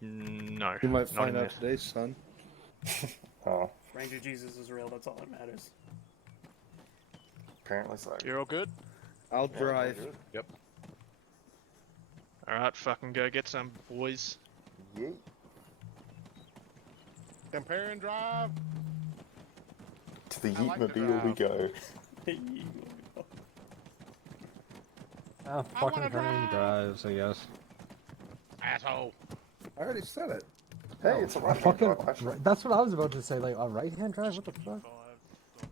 No. You might find out today, son. Oh, Ranger Jesus is real, that's all that matters. apparently so. You're all good? I'll drive. Yep. Alright, fucking go get some, boys. Yeet. Compare and drive. To the I like to Yeetmobile we go. Fucking Herman drives, I guess. Asshole. I already said it. Hey, it's a right Fucking, drive, actually. that's what I was about to say, like, a right-hand drive? What the fuck?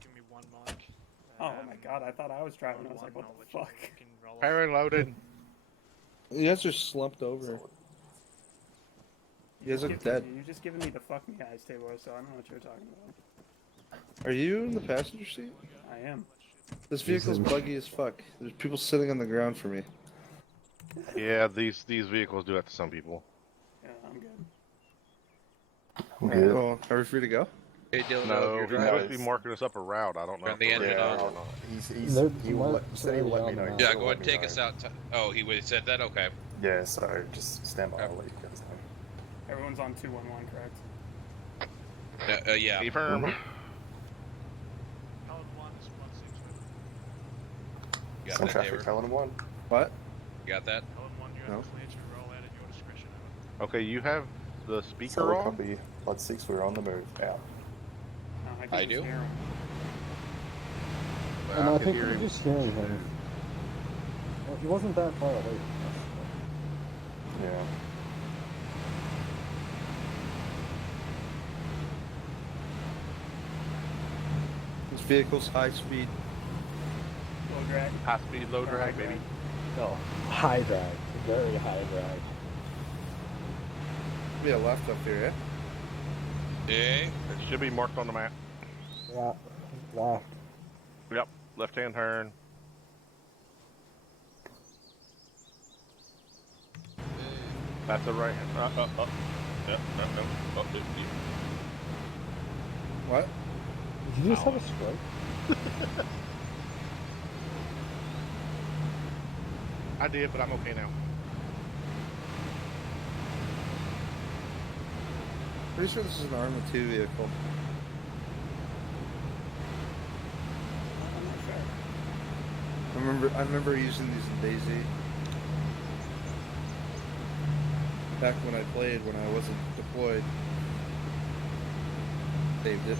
Give me one mic. Oh my god, I thought I was driving, I was like, what the fuck? Compare and loaded. You guys are slumped over. You guys are dead. You're just giving me the fuck me eyes, Tabor, so I don't know what you're talking about. Are you in the passenger seat? I am. This vehicle's buggy as fuck. There's people sitting on the ground for me. Yeah, these vehicles do that to some people. Yeah, I'm good. I'm good. Oh, are we free to go? Hey, Dylan, No, you're he's driving. supposed to be marking us up a route. I don't know. Turn the engine Yeah, on. or not. He They're- said he'll they're let me know. already Yeah, go ahead and take us out. Oh, he would have said that? Okay. Yeah, so just stand by. I'll let you guys know. Everyone's on 211, correct? Yeah. Confirm. You got Some that, traffic, David? Paladin 1. What? You got that? No. Okay, you have the speaker Solid on? copy. Blood 6, we're on the move. Out. No, can I just do? hear 'em. And I can think hear we're him. just hearing him. Well, he wasn't that far away from us. Yeah. This vehicle's high speed. Low drag. High speed, low drag, baby. No, high drag. Very high drag. We have left up here, yeah? Yeah. It should be marked on the map. Yeah, left. Yep, left-hand turn. That's the right hand. Yep, no. Oh, yeah. What? Did you just have a stroke? I did, but I'm okay now. Pretty sure this is an Arma 2 vehicle. I'm not sure. I remember using these in DayZ. Back when I played, when I wasn't deployed. Saved it.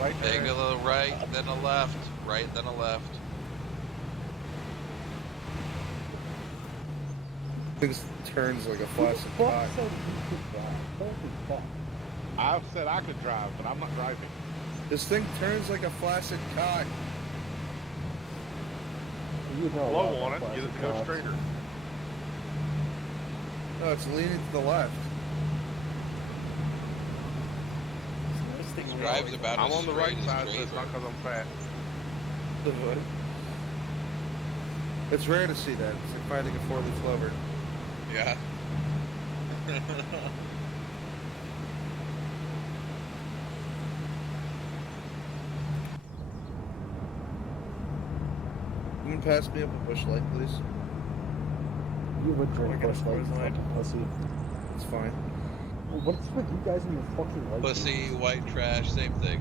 Right Take turn. a little right, then a left. Right, then a left. Things turns like a flash of cock. said you could drive? Holy fuck. I said I could drive, but I'm not driving. This thing turns like a flaccid cock. You know Blow about on it, that get it to plastic go box. straighter. No, it's leaning to the left. This thing He will drives always- about I'm as on the straight right as side, so straight. it's not because I'm fat. The hood. It's rare to see that. It's like finding a four-leaf clover. Yeah. You can pass me up a bush light, please. You would drink Look at Bush us, Light, Coors you Light. fucking pussy. It's fine. What's with you guys and your fucking light? Pussy, white trash, same thing.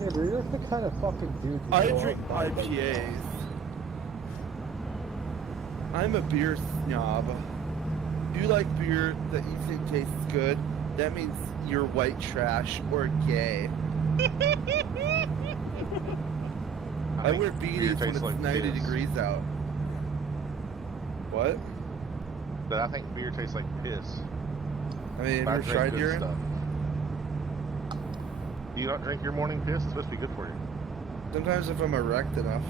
Yeah, but you're the kind of fucking dude who I go drink out and buy, like, IPAs. I'm a beer snob. If you like beer that you think tastes good, that means you're white trash or gay. I think wear beer beanies when tastes it's like 90 piss. degrees out. What? But I think beer tastes like piss. I mean, But I have you ever tried drink good urine? stuff. Do you not drink your morning piss? It's supposed to be good for you. Sometimes if I'm erect enough.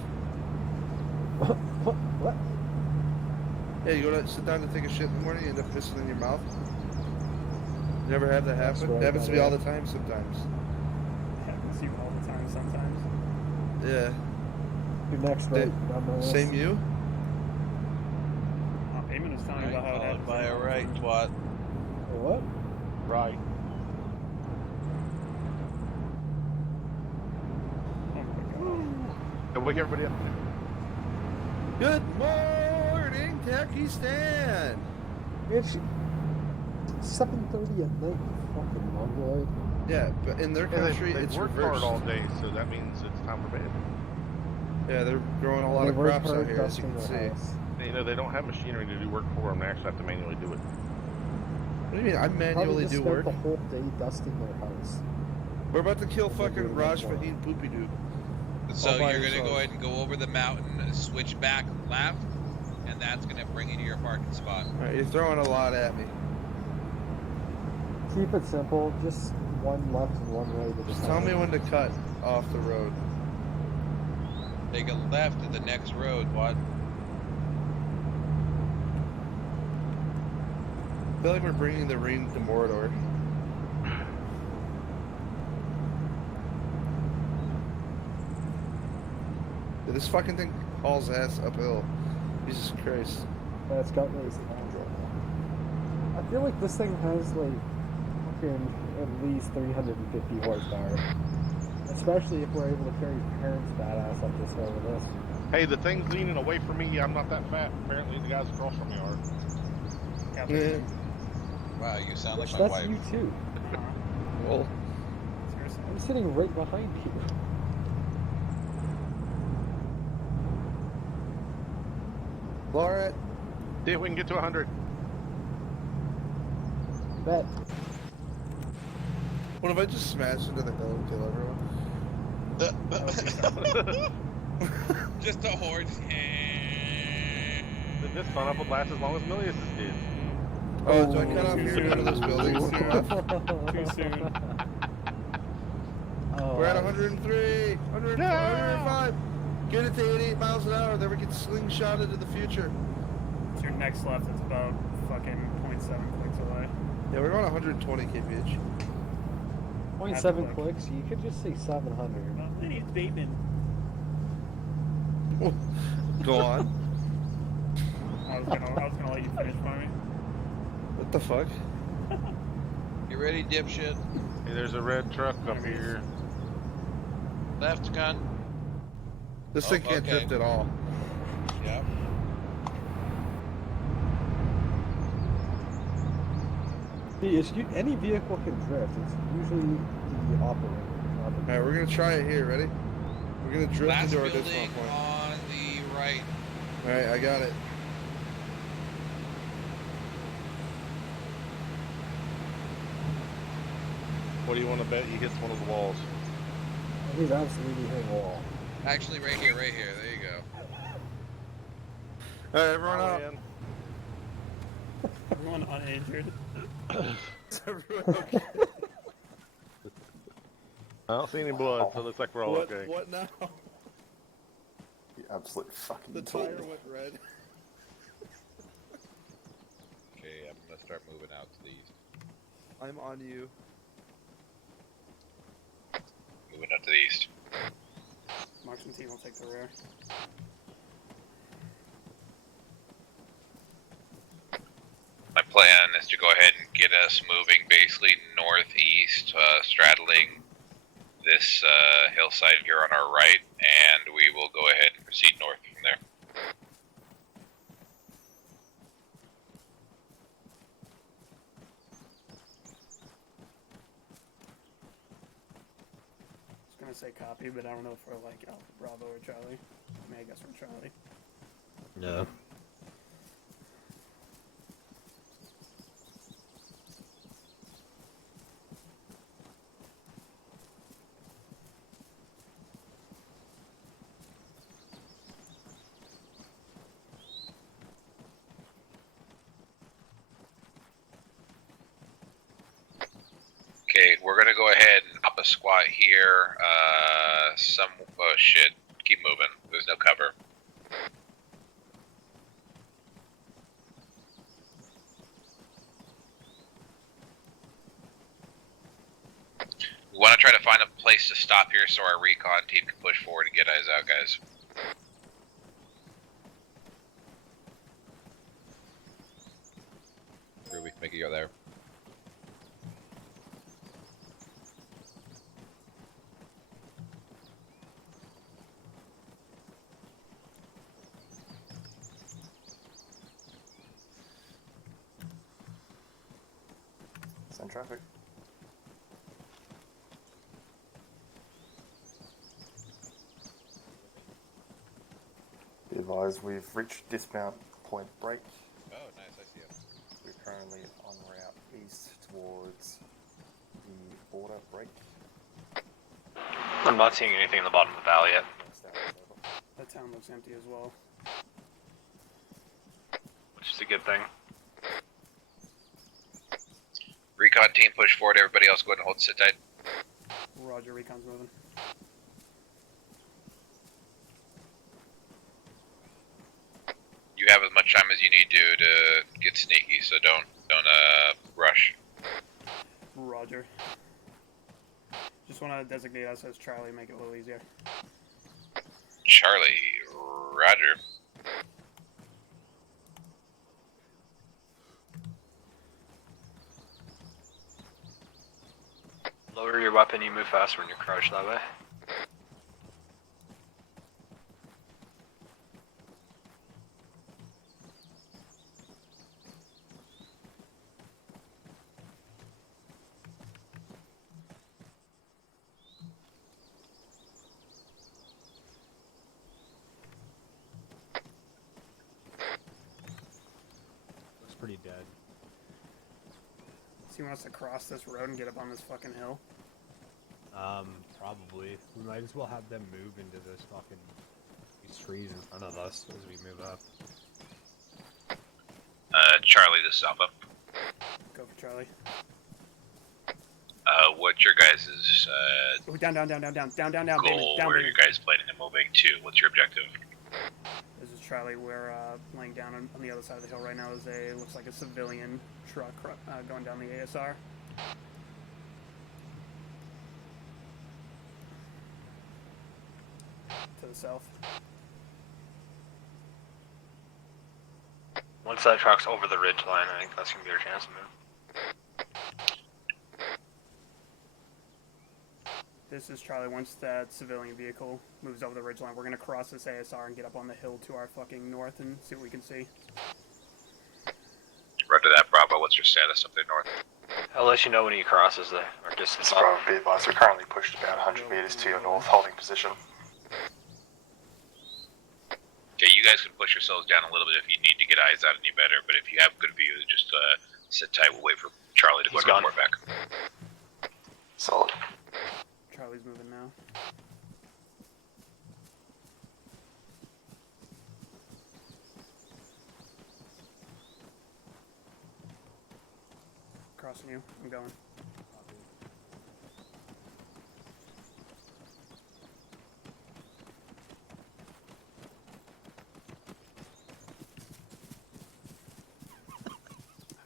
What? Yeah, you go to sit down to take a shit in the morning, you end up pissing in your mouth. You never have that That's happen? right, It happens to me yeah. all the time sometimes. It happens to you all the time sometimes. Yeah. Your next right on my list. Same you? Payment was telling me about how it Followed happens. by a right, twat. What? Right. Oh my god. And wake everybody up. Good morning, Takistan. It's 7:30 at night, you fucking mongoloid. Yeah, but in their Yeah, country, they it's work reversed. hard all day, so that means it's time for bed. Yeah, they're growing a lot They of work crops out hard here, as you dusting can see. their house. You know, they don't have machinery to do work for them. They actually have to manually do it. What do you mean? I Probably manually just do spent work. the whole day dusting their house. We're about to kill And they're fucking doing it Raj tomorrow. Faheen Poopy Doo. So All by you're gonna yourself. go ahead and go over the mountain, switch back left, and that's gonna bring you to your parking spot. Alright, you're throwing a lot at me. Keep it simple, just one left and one right. at a Just tell time. me when to cut off the road. Take a left at the next road, what? I feel like we're bringing the ring to Mordor. Dude, this fucking thing hauls ass uphill. Jesus Christ. And it's got lazy handle. I feel like this thing has like fucking at least 350 horsepower. Especially if we're able to carry parents badass up this hill with us. Hey, the thing's leaning away from me. I'm not that fat. Apparently, the guys across from me are. Yeah. Wow, you sound like Which my that's wife. you too. Well, Seriously. I'm sitting right behind you. Laura, See if we can get to 100. Bet. what if I just smash into the hill and kill everyone? Just a horse. Then this son up would last as long as Milius did. Oh, do I cut off here into those buildings? Too soon. Oh, We're at wow. 103, 104, 105. Get it to 88 miles an hour, then we can slingshot it to the future. It's your next left. It's about fucking 0.7 clicks away. Yeah, we're going 120 kph. 0.7 clicks, you could just say 700. Well, then he's Bateman. Go on. I was gonna let you finish for me. What the fuck? You ready, dipshit? Hey, there's a red truck up here. Left gun. This Oh, thing can't okay. drift at all. Yep. See, any vehicle can drift. It's usually the operator. not the- Alright, we're gonna try it here. Ready? We're gonna drift Last into our building decimal point. on the right. Alright, I got it. What do you want to bet he hits one of the walls? He's absolutely hitting a wall. Actually, right here, right here. There you go. Alright, everyone Oh, out. man. Everyone uninjured. Is everyone okay? I don't see any blood, so it looks like we're all What, okay. what now? You absolute fucking The tool. tire went red. Okay, I'm gonna start moving out to the east. I'm on you. Moving up to the east. Marksman team will take the rear. My plan is to go ahead and get us moving basically northeast, straddling this hillside here on our right, and we will go ahead and proceed north from there. I was gonna say copy, but I don't know if we're like Alpha Bravo or Charlie. I mean, I guess we're Charlie. No. Okay, we're gonna go ahead and hop a squat here. Oh shit. Keep moving. There's no cover. We want to try to find a place to stop here so our recon team can push forward and get eyes out, guys. Ruby, make it go there. Send traffic. Be advised, we've reached dismount point break. Oh, nice. I see it. We're currently en route east towards the border break. I'm not seeing anything in the bottom of the valley yet. North south is over. That town looks empty as well. Which is a good thing. Recon team push forward. Everybody else go ahead and hold sit tight. Roger, recon's moving. You have as much time as you need to get sneaky, so don't rush. Roger. Just want to designate us as Charlie, make it a little easier. Charlie, Roger. Lower your weapon, you move faster when you're crouched that way. Looks pretty dead. So he wants to cross this road and get up on this fucking hill? Probably. We might as well have them move into these trees in front of us as we move up. Charlie, this is Alpha. Go for Charlie. What's your guys' Ooh, down, goal? baby. Down, Where are baby. you guys planning and moving to? What's your objective? This is Charlie. We're laying down on the other side of the hill right now. Is looks like a civilian truck going down the ASR. To the south. Once that truck's over the ridge line, I think that's gonna be our chance to move. This is Charlie. Once that civilian vehicle moves over the ridgeline, we're gonna cross this ASR and get up on the hill to our fucking north and see what we can see. Roger that, Bravo. What's your status up there north? I'll let you know when he crosses the distance. It's Bravo, be advised, we're currently pushed about 100 meters to your north, holding position. Okay, you guys can push yourselves down a little bit if you need to get eyes out any better, but if you have good view, just sit tight. We'll wait for Charlie to go and report back. Solid. Charlie's moving now. Crossing you. I'm going.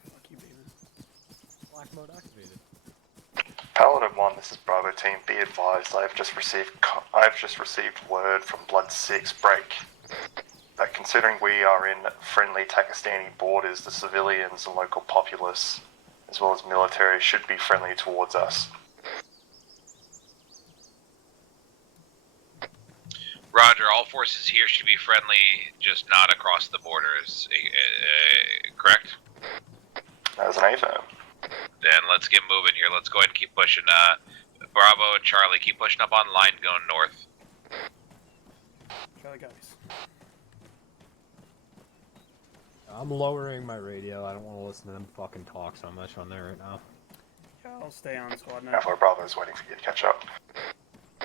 Fuck you, baby. Black mode activated. Paladin 1, this is Bravo team. Be advised, I've just received word from Blood 6 Break that considering we are in friendly Takistani borders, the civilians and local populace, as well as military, should be friendly towards us. Roger, all forces here should be friendly, just not across the borders. Correct? That was an AFAM. Then let's get moving here. Let's go ahead and keep pushing. Bravo and Charlie, keep pushing up on line going north. Charlie guys. I'm lowering my radio. I don't want to listen to them fucking talk so much on there right now. Yeah, I'll stay on squad now. Alpha Bravo is waiting for you to catch up.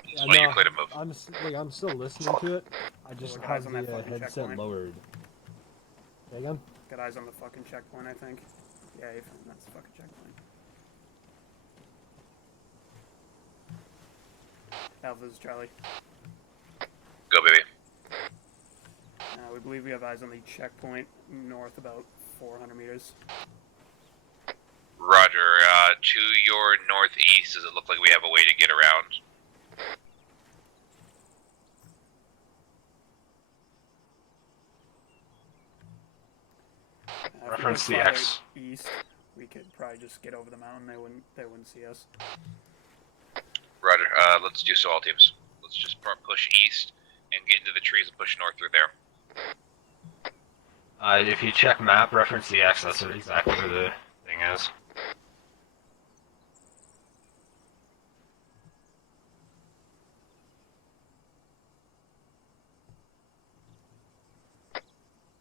Just when you're clear to move. I'm still listening to it. I just Got have eyes on that the fucking headset checkpoint. lowered. Say again? Got eyes on the fucking checkpoint, I think. Yeah, that's the fucking checkpoint. Alpha, this is Charlie. Go, baby. We believe we have eyes on the checkpoint north about 400 meters. Roger, to your northeast, does it look like we have a way to get around? Reference if we the go X. east, we could probably just get over the mountain. They wouldn't see us. Roger, let's do so all teams. Let's just push east and get into the trees and push north through there. If you check map, reference the X, that's exactly where the thing is.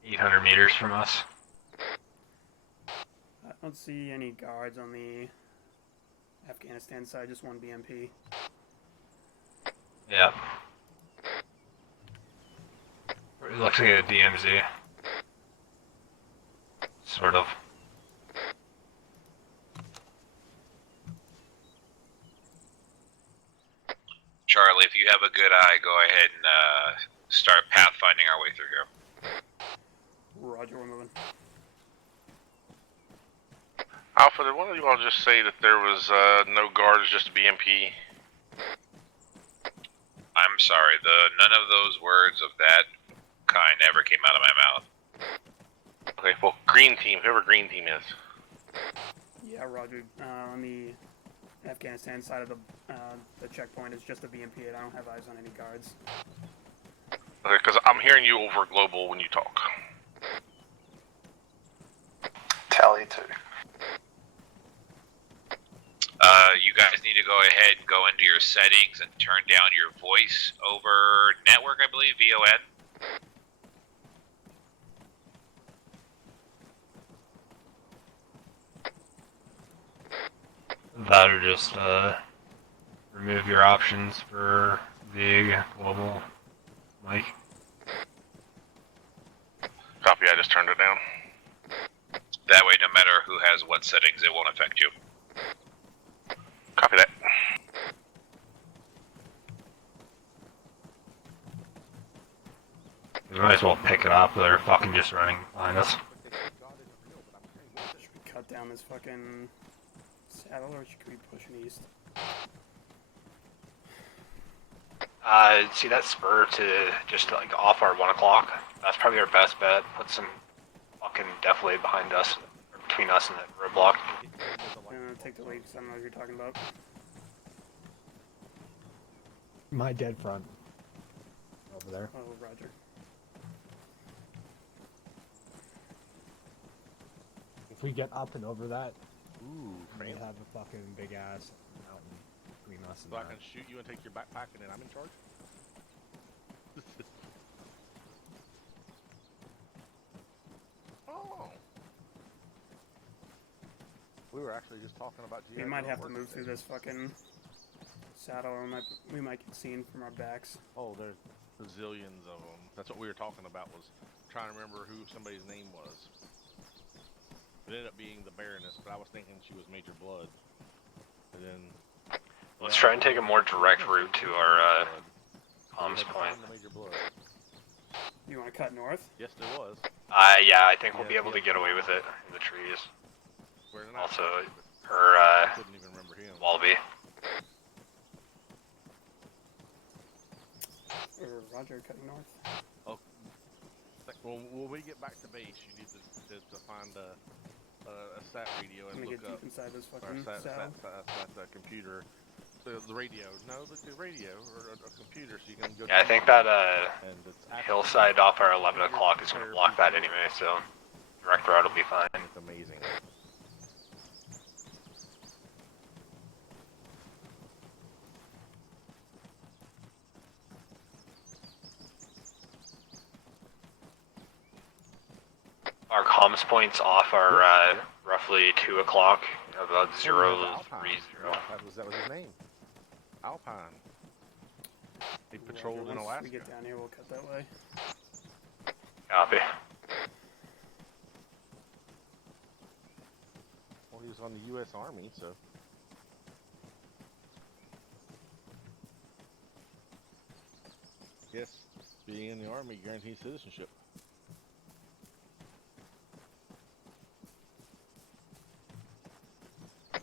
800 meters from us. I don't see any guards on the Afghanistan side, just one BMP. Yeah. It looks like a DMZ. Sort of. Charlie, if you have a good eye, go ahead and start pathfinding our way through here. Roger, we're moving. Alpha, did one of you all just say that there was no guards, just a BMP? I'm sorry, none of those words of that kind ever came out of my mouth. Okay, well, green team, whoever green team is. Yeah, Roger. On the Afghanistan side of the checkpoint is just a BMP, and I don't have eyes on any guards. Okay, because I'm hearing you over global when you talk. Tally 2. You guys need to go ahead and go into your settings and turn down your voice over network, I believe, VON. That or just remove your options for the global mic. Copy, I just turned it down. That way, no matter who has what settings, it won't affect you. Copy that. We might as well pick it up, they're fucking just running behind us. Should we cut down this fucking saddle, or should we be pushing east? See that spur to just like off our 1 o'clock? That's probably our best bet. Put some fucking definitely behind us, or between us and that roadblock. Take the lead, because I don't know what you're talking about. My dead front. Over there. Oh, Roger. If we get up and over that, Ooh, we have a fucking big ass mountain between us and so I that. can shoot you and take your backpack and then I'm in charge? Oh. We were actually just talking about We might have to move through this fucking saddle, or we might get seen from our backs. Oh, there's bazillions of them. That's what we were talking about, was trying to remember who somebody's name was. It ended up being the Baroness, but I was thinking she was Major Blood. And then... Let's try and take a more direct route to our comms point. Major Blood. You want to cut north? Yes, there was. Yeah, I think we'll be able to get away with it in the trees. Also, her, I couldn't even remember him. Wallaby. Or Roger, cutting north? Oh. Well, when we get back to base, you need to find a sat radio and Let me look get deep up inside this our fucking saddle. computer. The radio. No, the radio or a computer, so you can go. Yeah, I think that and it's hillside off our 11 o'clock is going to block that anyway, so direct route will be fine. It's amazing. Our comms points off are roughly 2 o'clock, about 030. That was his name. Alpine. He patrolled in Once Alaska. we get down here, we'll cut that way. Copy. Well, he was on the U.S. Army, so. Yes, being in the Army guarantees citizenship.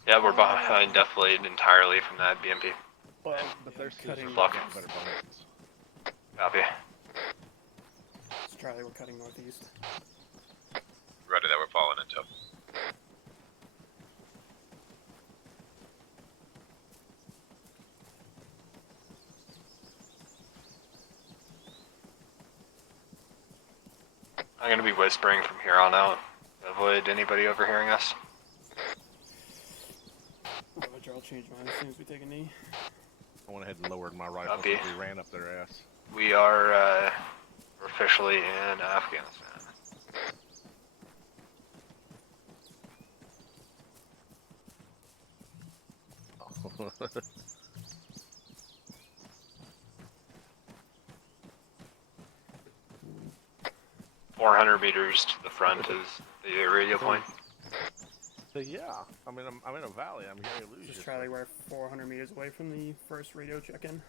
Yeah, we're behind definitely entirely from that BMP. But there's cutting. Fuck. better bonuses. Copy. It's Charlie, we're cutting northeast. Roger that, we're falling into. I'm going to be whispering from here on out. Avoid anybody overhearing us. Roger, I'll change mine as soon as we take a knee. I went ahead and lowered my rifle Copy. since we ran up their ass. We are officially in Afghanistan. meters to the front is the radio point. So yeah, I'm in a valley. I'm hearing illusions. Just Charlie, we're 400 meters away from the first radio check-in.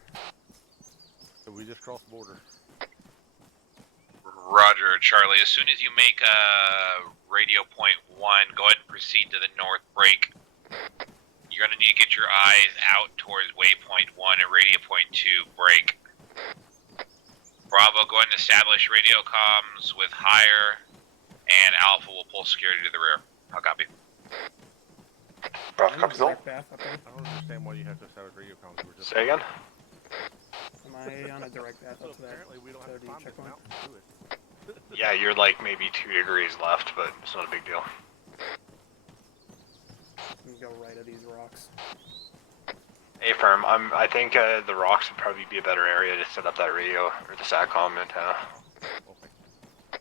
So we just crossed the border. Roger, Charlie. As soon as you make radio point 1, go ahead and proceed to the north break. You're going to need to get your eyes out towards waypoint 1 and radio point 2 break. Bravo, go ahead and establish radio comms with higher, and Alpha will pull security to the rear. I'll copy. Bravo, copies all. Path up there. I don't understand why you have to establish radio comms. We're just Say again? Am I on a direct path So up to that? apparently we don't have to the climb this checkpoint? mountain to do it. Yeah, you're like maybe 2 degrees left, but it's not a big deal. Let me go right of these rocks. A-firm, I think the rocks would probably be a better area to set up that radio, or the SATCOM antenna. Okay.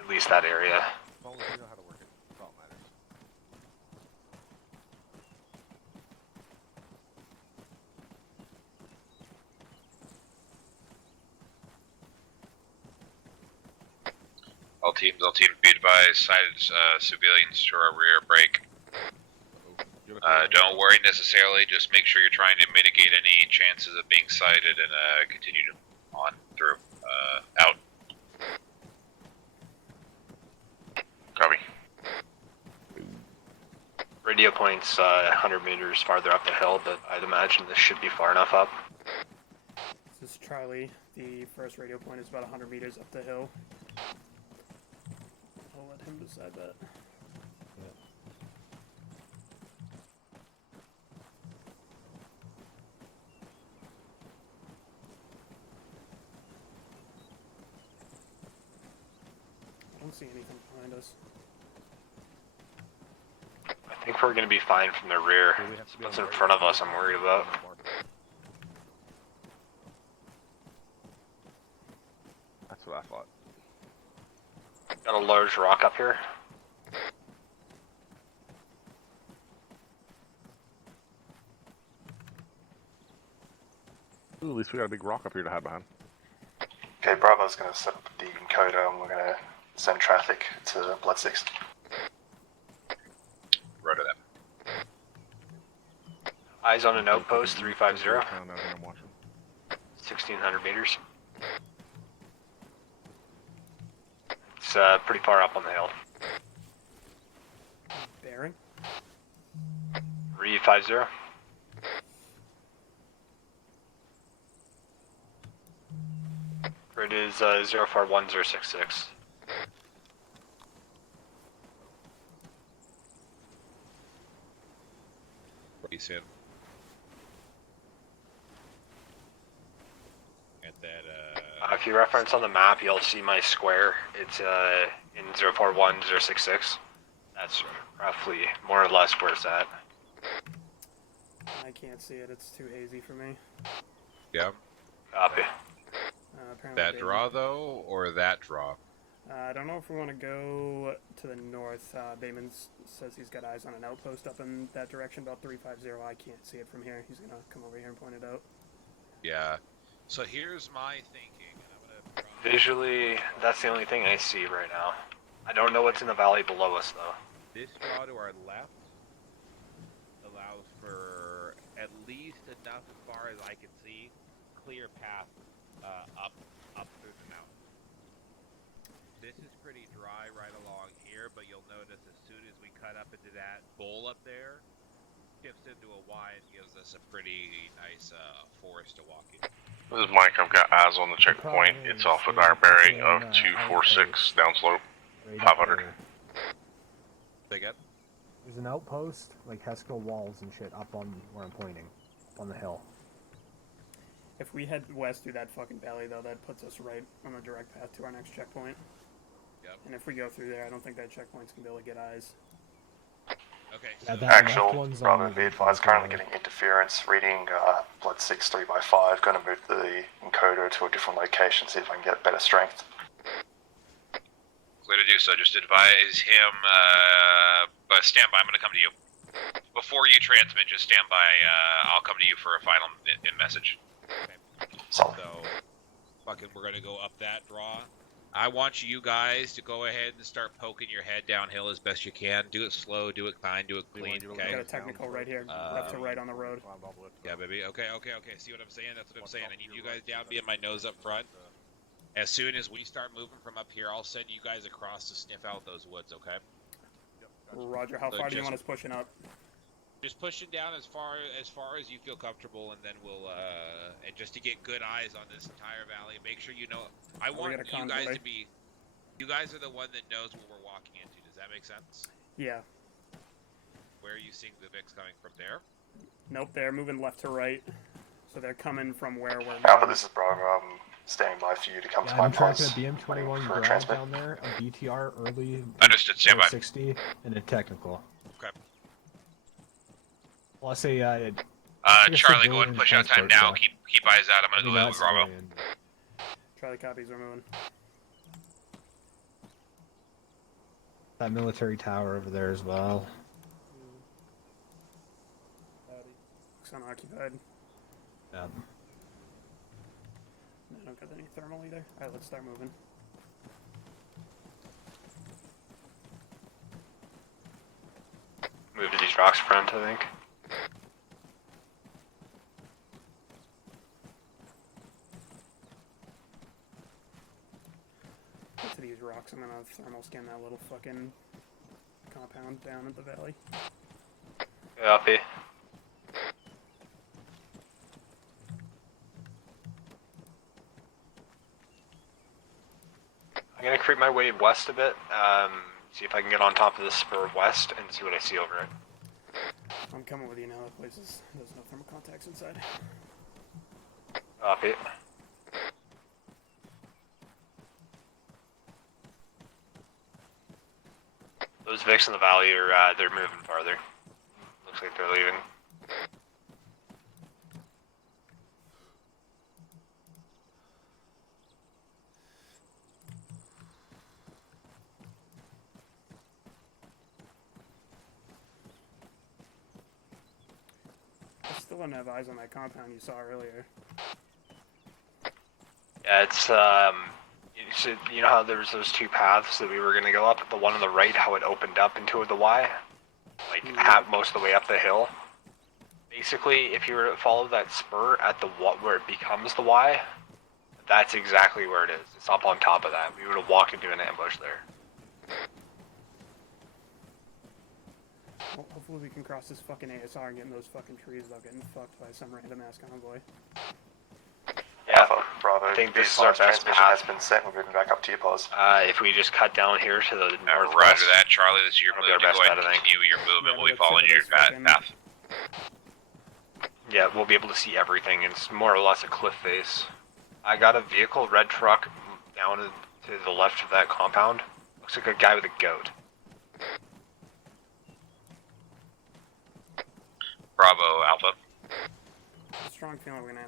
At least that area. As long as you know how to work it, that's all that matters. All teams be advised, sighted civilians to our rear break. Don't worry necessarily, just make sure you're trying to mitigate any chances of being sighted and continue on through. Out. Copy. Radio point's 100 meters farther up the hill, but I'd imagine this should be far enough up. This is Charlie. The first radio point is about 100 meters up the hill. I'll let him decide that. I don't see anything behind us. I think we're going to be fine from the rear. So we have to be What's on in the front of right us I'm worried about. That's what I thought. Got a large rock up here. Ooh, at least we got a big rock up here to hide behind. Okay, Bravo's going to set up the encoder and we're going to send traffic to Blood 6. Rotor that. Eyes on an outpost, 350. Down here, I'm watching. 1,600 meters. It's pretty far up on the hill. Bearing? 350. It is 041066. What you said? At that, If you reference on the map, you'll see my square. It's in 041066. That's roughly more or less where it's at. I can't see it. It's too hazy for me. yeah. Copy. Apparently That Bateman- draw though, or that draw? I don't know if we want to go to the north. Bateman says he's got eyes on an outpost up in that direction, about 350. I can't see it from here. He's gonna come over here and point it out. Yeah. So here's my thinking. And I'm gonna draw- Visually, that's the only thing I see right now. I don't know what's in the valley below us, though. This draw to our left allows for at least enough, as far as I can see, clear path up through the mountain. This is pretty dry right along here, but you'll notice as soon as we cut up into that bowl up there, shifts into a Y and gives us a pretty nice forest to walk in. This is Mike. I've got eyes on the checkpoint. It's off of our bearing of 246 downslope, 500. Say again? There's an outpost, like Hesco walls and shit, up on where I'm pointing, on the hill. If we head west through that fucking valley, though, that puts us right on the direct path to our next checkpoint. Yep. And if we go through there, I don't think that checkpoint's gonna be able to get eyes. Okay. Yeah, So that left Actual, one's Bravo, on be the advised, currently valley. getting interference, reading Blood 6 3x5, going to move the encoder to a different location, see if I can get better strength. Clear to do so. Just advise him, but stand by. I'm going to come to you. Before you transmit, just stand by. I'll come to you for a final message. Solid. So, fucking, we're gonna go up that draw. I want you guys to go ahead and start poking your head downhill as best you can. Do it slow, do it kind, do it clean, okay? Got a technical right here, left to right on the road. Yeah, baby. Okay. See what I'm saying? That's what I'm saying. I need you guys down, being my nose up front. As soon as we start moving from up here, I'll send you guys across to sniff out those woods, okay? Roger. How So far do you just- want us pushing up? Just pushing down as far as you feel comfortable, and then we'll and just to get good eyes on this entire valley. Make sure you know. I want got a you guys convoy. to be. You guys are the one that knows what we're walking into. Does that make sense? Yeah. Where are you seeing the Vicks coming from? There. Nope, they're moving left to right. So they're coming from where we're Alpha, going. this is Bravo. I'm standing by for you to come to Yeah, my I'm tracking a post. BM-21 For a garage transmit. down there, a BTR early Understood. Stand by. 60, and a technical. Okay. Plus a like a Charlie, go ahead and civilian push out time transport now. truck. Keep eyes out. I'm I gonna mean, go not with Bravo. civilian. Charlie copies, we're moving. That military tower over there as well. Looks unoccupied. Yeah. I don't got any thermal either. Alright, let's start moving. Move to these rocks front, I think. Get to these rocks, I'm gonna thermal scan that little fucking compound down at the valley. Copy. I'm gonna creep my way west a bit, see if I can get on top of the spur west and see what I see over it. I'm coming with you now, that place there's no thermal contacts inside. Copy. Those Vicks in the valley are, they're moving farther. Looks like they're leaving. I still don't have eyes on that compound you saw earlier. Yeah, it's, you know how there was those two paths that we were gonna go up? The one on the right, how it opened up into the Y? Like, half, most of the way up the hill? Basically, if you were to follow that spur at the where it becomes the Y, that's exactly where it is. It's up on top of that. We would have walked into an ambush there. Well, hopefully we can cross this fucking ASR and get in those fucking trees without getting fucked by some random ass convoy. Yeah, Alpha, Bravo. I think this is the our best transmission path. has been sent. We're moving back up to your pause. If we just cut down here to the northwest. Roger that, Charlie. This is your That'll be move. our You go best ahead and bet, I think. continue your movement. Yeah, We'll be let's following look at your this fucking- path. Yeah, we'll be able to see everything. It's more or less a cliff face. I got a vehicle, red truck, down to the left of that compound. Looks like a guy with a goat. Bravo, Alpha. A strong feeling we're gonna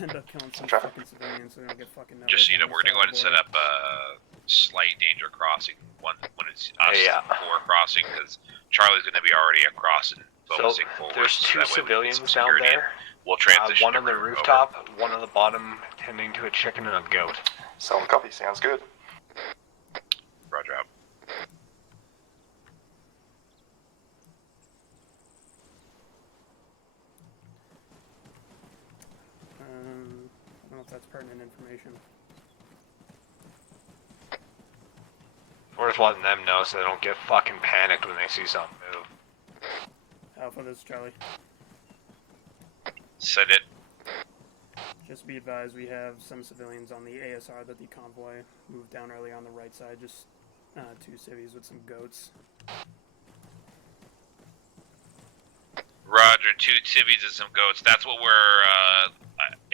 end up killing some Traffic. fucking civilians so we don't get fucking noticed. Just so you know, on we're the gonna go ahead and set border. up a slight danger crossing when it's us Yeah. four crossing, because Charlie's gonna be already across and So, focusing forward. there's so two that way we can get civilians some down security in. there. We'll transition. One on the over. rooftop, one on the bottom, tending to a chicken and a goat. Solid copy. Sounds good. Roger out. I don't know if that's pertinent information. We're just letting them know so they don't get fucking panicked when they see something move. Alpha, this is Charlie. Set it. Just be advised, we have some civilians on the ASR that the convoy moved down early on the right side. Just two civvies with some goats. Roger. 2 civvies and some goats. That's what we're.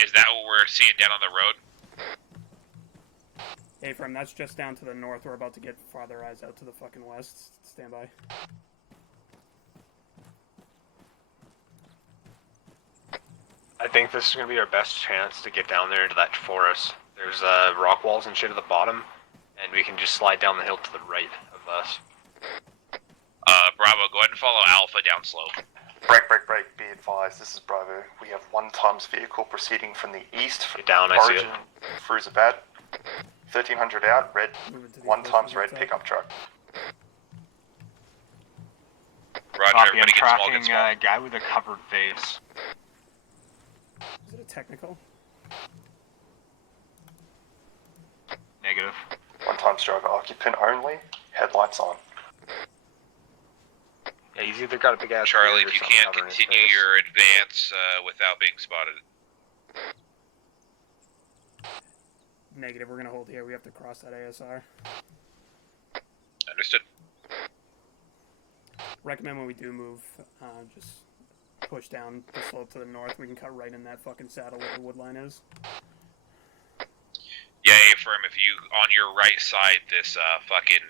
Is that what we're seeing down on the road? Hey, friend, that's just down to the north. We're about to get farther eyes out to the fucking west. Stand by. I think this is gonna be our best chance to get down there into that forest. There's rock walls and shit at the bottom, and we can just slide down the hill to the right of us. Bravo. Go ahead and follow Alpha down slope. Break. Be advised, this is Bravo. We have 1 times vehicle proceeding from the east from Get down, I see origin through Zabad. 1300 out, red, Moving to the 1 times bushes red outside. pickup truck. Roger, Copy, I'm everybody get small, tracking get small. a guy with a covered face. Is it a technical? Negative. 1 times driver occupant only, headlights on. Yeah, he's either got a big ass Charlie, beard or if you something can, covering his continue face. your advance without being spotted. Negative, we're gonna hold here. We have to cross that ASR. Understood. Recommend when we do move, just push down the slope to the north. We can cut right in that fucking saddle where the wood line is. Yeah, affirm. If you on your right side, this fucking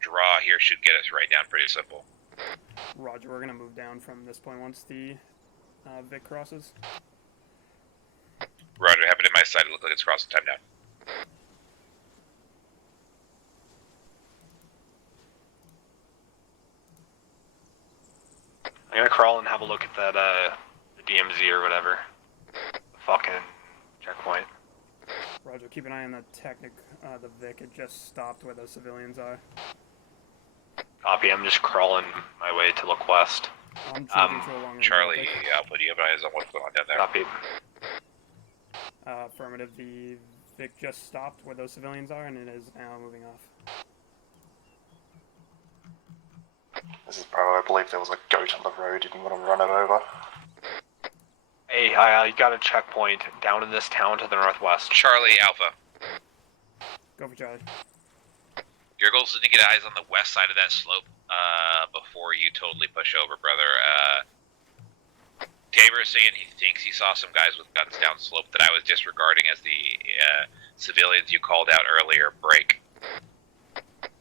draw here should get us right down. Pretty simple. Roger, we're gonna move down from this point once the Vic crosses. Roger, have it in my side. It looks like it's crossing time now. I'm gonna crawl and have a look at that, the DMZ or whatever. The fucking checkpoint. Roger, keep an eye on the the Vic. It just stopped where those civilians are. Copy, I'm just crawling my way to look west. I'm changing to a long range Charlie, optic. Alpha, do you have eyes on what's going on down there? Copy. Affirmative, the Vic just stopped where those civilians are, and it is now moving off. This is Bravo, I believe there was a goat on the road, didn't want to run it over. Hey, I got a checkpoint down in this town to the northwest. Charlie, Alpha. Go for Charlie. Your goal is to get eyes on the west side of that slope before you totally push over, brother. Tabor is saying he thinks he saw some guys with guns down slope that I was disregarding as the civilians you called out earlier break.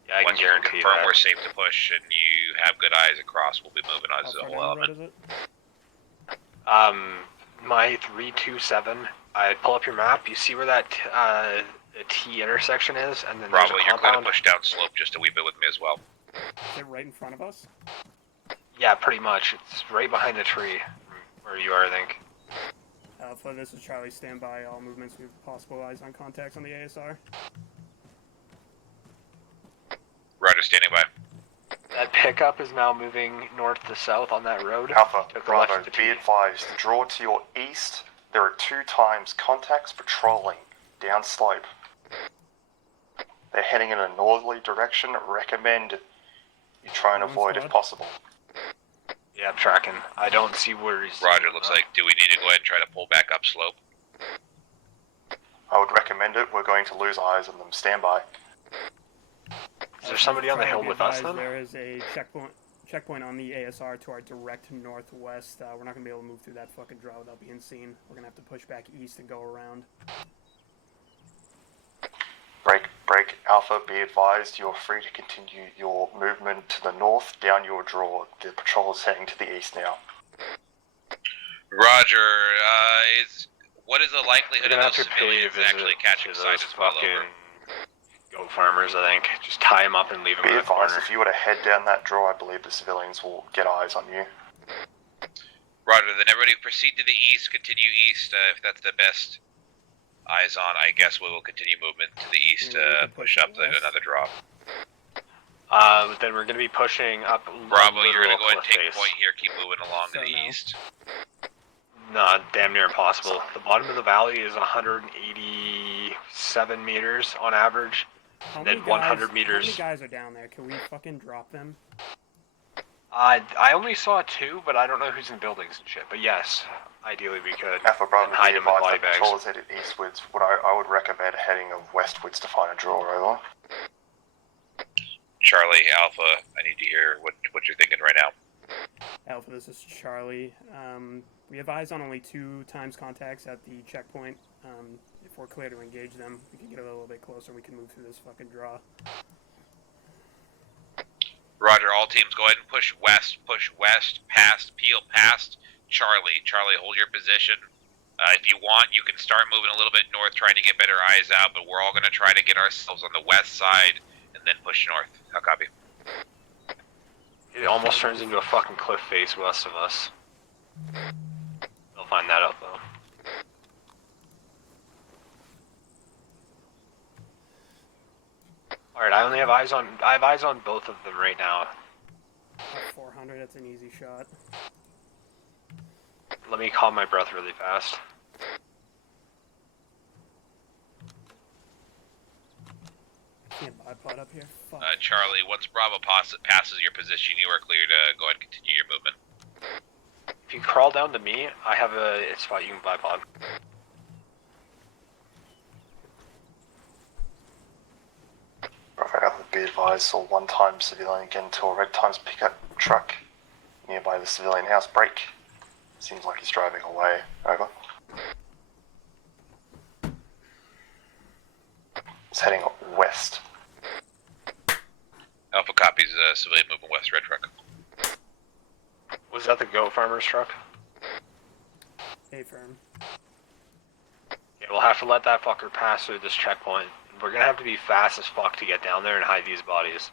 Yeah, I Once can you guarantee confirm that. we're safe to push and you have good eyes across, we'll be moving on to the whole How far element. down the road is it? My 327. I pull up your map. You see where that T intersection is, and then Bravo, there's a you're going to compound. push down slope just a wee bit with me as well. Is it right in front of us? Yeah, pretty much. It's right behind the tree where you are, I think. Alpha, this is Charlie. Stand by. All movements. We have possible eyes on contacts on the ASR. Roger, standing by. That pickup is now moving north to south on that road. Alpha, Took the left Bravo, of the be T. advised, draw to your east, there are 2 times contacts patrolling downslope. They're heading in a northerly direction, recommend you try and One avoid if squad. possible. Yeah, I'm tracking. I don't see where he's... Roger, looks like, do we need to go ahead and try to pull back up slope? I would recommend it, we're going to lose eyes on them, stand by. Is there somebody on the hill Be with us advised, then? There is a checkpoint on the ASR to our direct northwest. We're not gonna be able to move through that fucking draw without being seen. We're gonna have to push back east and go around. Break, Alpha, be advised, you're free to continue your movement to the north, down your draw. The patrol is heading to the east now. Roger, what is the likelihood We're of gonna those have to pay a civilians visit actually catching to sight those as well fucking over? goat farmers, I think. Just tie them up and leave them Be in the advised, corner. if you were to head down that draw, I believe the civilians will get eyes on you. Roger, then everybody proceed to the east, continue east, if that's the best eyes on, I guess we will continue movement to the east, Yeah, we can push push up west. another drop. Then we're gonna be pushing up. Bravo, a you're gonna go ahead and cliff take face. point here, keep moving along to So the now. east. Nah, damn near impossible. The bottom of the valley is 187 meters on average. How Then many 100 guys, meters. How many guys are down there? Can we fucking drop them? I only saw 2, but I don't know who's in buildings and shit. But yes, ideally we could. Alpha Bravo, And hide be them in advised, body the bags. patrol is headed eastwards. What I would recommend heading westwards to find a draw, over. Charlie, Alpha, I need to hear what you're thinking right now. Alpha, this is Charlie. We have eyes on only 2 times contacts at the checkpoint. If we're clear to engage them, we can get a little bit closer. We can move through this fucking draw. Roger, all teams go ahead and push west, peel past Charlie. Charlie, hold your position. If you want, you can start moving a little bit north, trying to get better eyes out, but we're all going to try to get ourselves on the west side and then push north. How copy? It almost turns into a fucking cliff face west of us. They'll find that out though. Alright, I have eyes on both of them right now. 400, that's an easy shot. Let me calm my breath really fast. Can't bipod up here. Fuck. Charlie, once Bravo passes your position, you are clear to go ahead and continue your movement. If you crawl down to me, I have a spot you can bipod. Perfect. Be advised, saw one-time civilian get into a red times pickup truck nearby the civilian house. Break. Seems like he's driving away. Over. It's heading west. Alpha copies civilian movement west, red truck. Was that the goat farmer's truck? A firm. Yeah, we'll have to let that fucker pass through this checkpoint. We're gonna have to be fast as fuck to get down there and hide these bodies.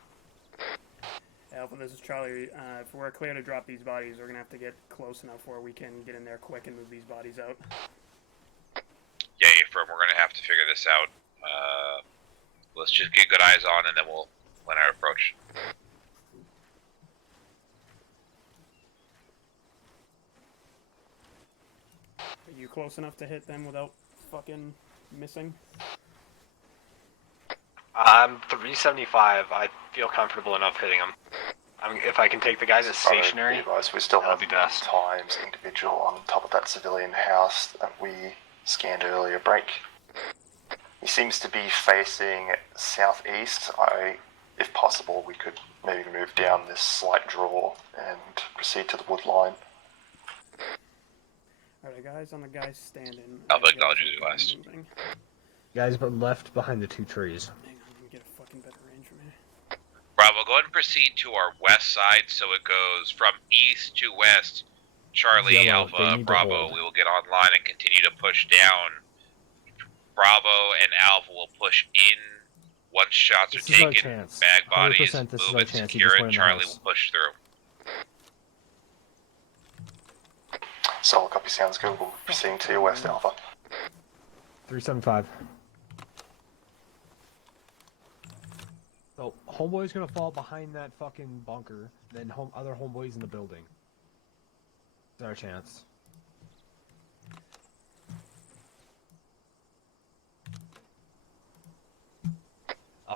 Alpha, this is Charlie. If we're clear to drop these bodies, we're gonna have to get close enough where we can get in there quick and move these bodies out. Yeah, firm, we're gonna have to figure this out. Let's just get good eyes on and then we'll plan our approach. Are you close enough to hit them without fucking missing? I'm 375. I feel comfortable enough hitting them. If I can take the guys at stationary, We still that'll have be best. times individual on top of that civilian house that we scanned earlier. Break. He seems to be facing southeast. If possible, we could maybe move down this slight draw and proceed to the wood line. Alright, guys, on the guys standing. Alpha acknowledges you last. Moving. Guys, but left behind the two trees. Hang on, let me get a fucking better range from here. Bravo, go ahead and proceed to our west side so it goes from east to west. Charlie, Yellow, they Alpha, need to Bravo, hold. we will get online and continue to push down. Bravo and Alpha will push in once shots This are is our taken. chance. Bag bodies, 100% this is move our it, chance. You secure just it. went in the Charlie house. will push through. Solid copy, sounds good. We'll proceed to your west, Alpha. 375. So, homeboy's gonna fall behind that fucking bunker, then other homeboys in the building. It's our chance.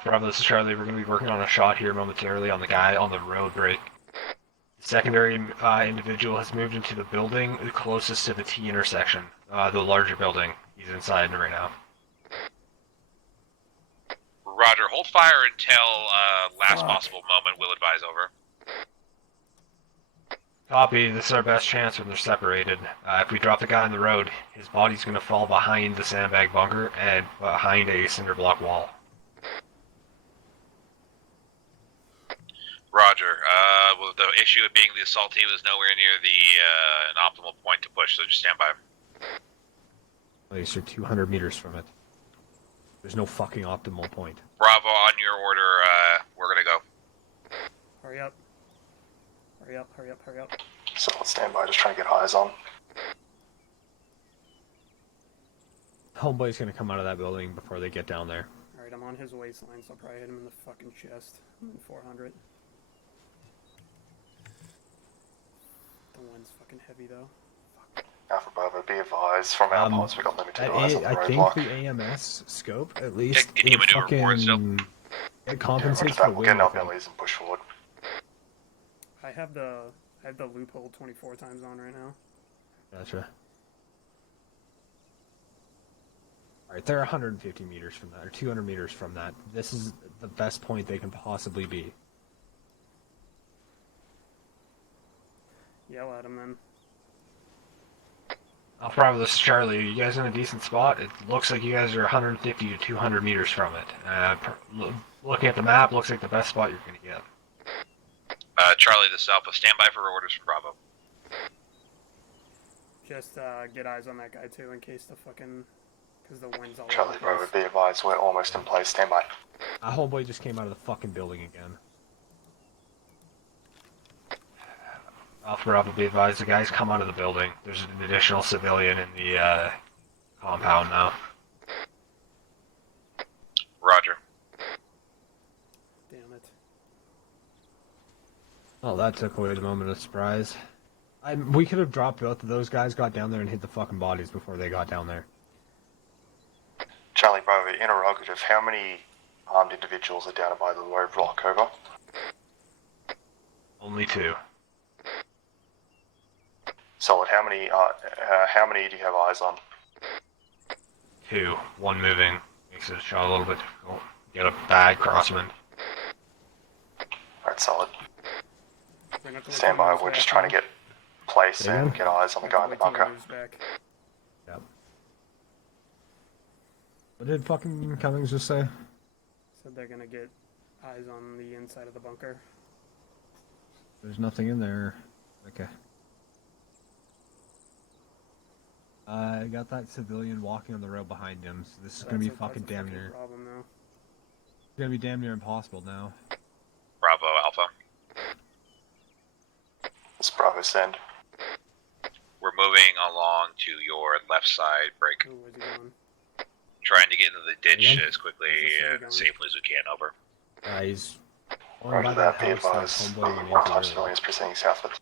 Bravo, this is Charlie. We're going to be working on a shot here momentarily on the guy on the road break. The secondary individual has moved into the building closest to the T intersection, the larger building. He's inside right now. Roger, hold fire until last possible moment. We'll advise over. Copy. This is our best chance when they're separated. If we drop the guy on the road, his body's going to fall behind the sandbag bunker and behind a cinder block wall. Roger. Well, the issue of being the assaultee was nowhere near an optimal point to push, so just stand by. At least you're 200 meters from it. There's no fucking optimal point. Bravo, on your order, we're gonna go. Hurry up. Hurry up, hurry up, hurry up. So let's stand by, just trying to get eyes on. Homeboy's gonna come out of that building before they get down there. Alright, I'm on his waistline, so I'll probably hit him in the fucking chest. I'm in 400. The wind's fucking heavy though. Alpha Bravo, be advised, from our pods we got limited eyes on the I think roadblock. the AMS scope, at least, Can you it maneuver forward still? fucking... It Yeah, compensates for the we'll get in wind. our I think. bellies and push forward. I have the loophole 24 times on right now. Gotcha. Alright, they're 150 meters from that, or 200 meters from that. This is the best point they can possibly be. Yell at him then. Bravo, this is Charlie. You guys in a decent spot? It looks like you guys are 150 to 200 meters from it. Looking at the map, looks like the best spot you're going to get. Charlie, this is Alpha. Stand by for orders from Bravo. Just get eyes on that guy too in case the fucking... Because the wind's all Charlie over the Bravo, place. be advised, we're almost in place, stand by. Homeboy just came out of the fucking building again. Alpha Bravo, be advised, the guys come out of the building. There's an additional civilian in the compound now. Roger. Damn it. Oh, that took away the moment of surprise. We could have dropped both of those guys, got down there, and hit the fucking bodies before they got down there. Charlie Bravo, interrogative. How many armed individuals are down by the roadblock? Over. Only 2. Solid. How many do you have eyes on? 2. 1 moving. Makes the shot a little bit difficult. Get a bad crosswind. Alright, solid. We're not gonna Stand by. lose We're just back, trying to huh? get place Yeah. and get eyes on the guy in the Wait till we bunker. lose back. Yep. What did fucking Cummings just say? Said they're gonna get eyes on the inside of the bunker. There's nothing in there. Okay. I got that civilian walking on the road behind him, so this is gonna be fucking damn near. Problem now. It's gonna be damn near impossible now. Bravo Alpha. It's Bravo send. We're moving along to your left side, break. Ooh, where's he going? Trying to get into the ditch Again? as quickly Where's the and going? safely as we can, over. He's Roger that. Be advised. One-time civilians proceeding southwards.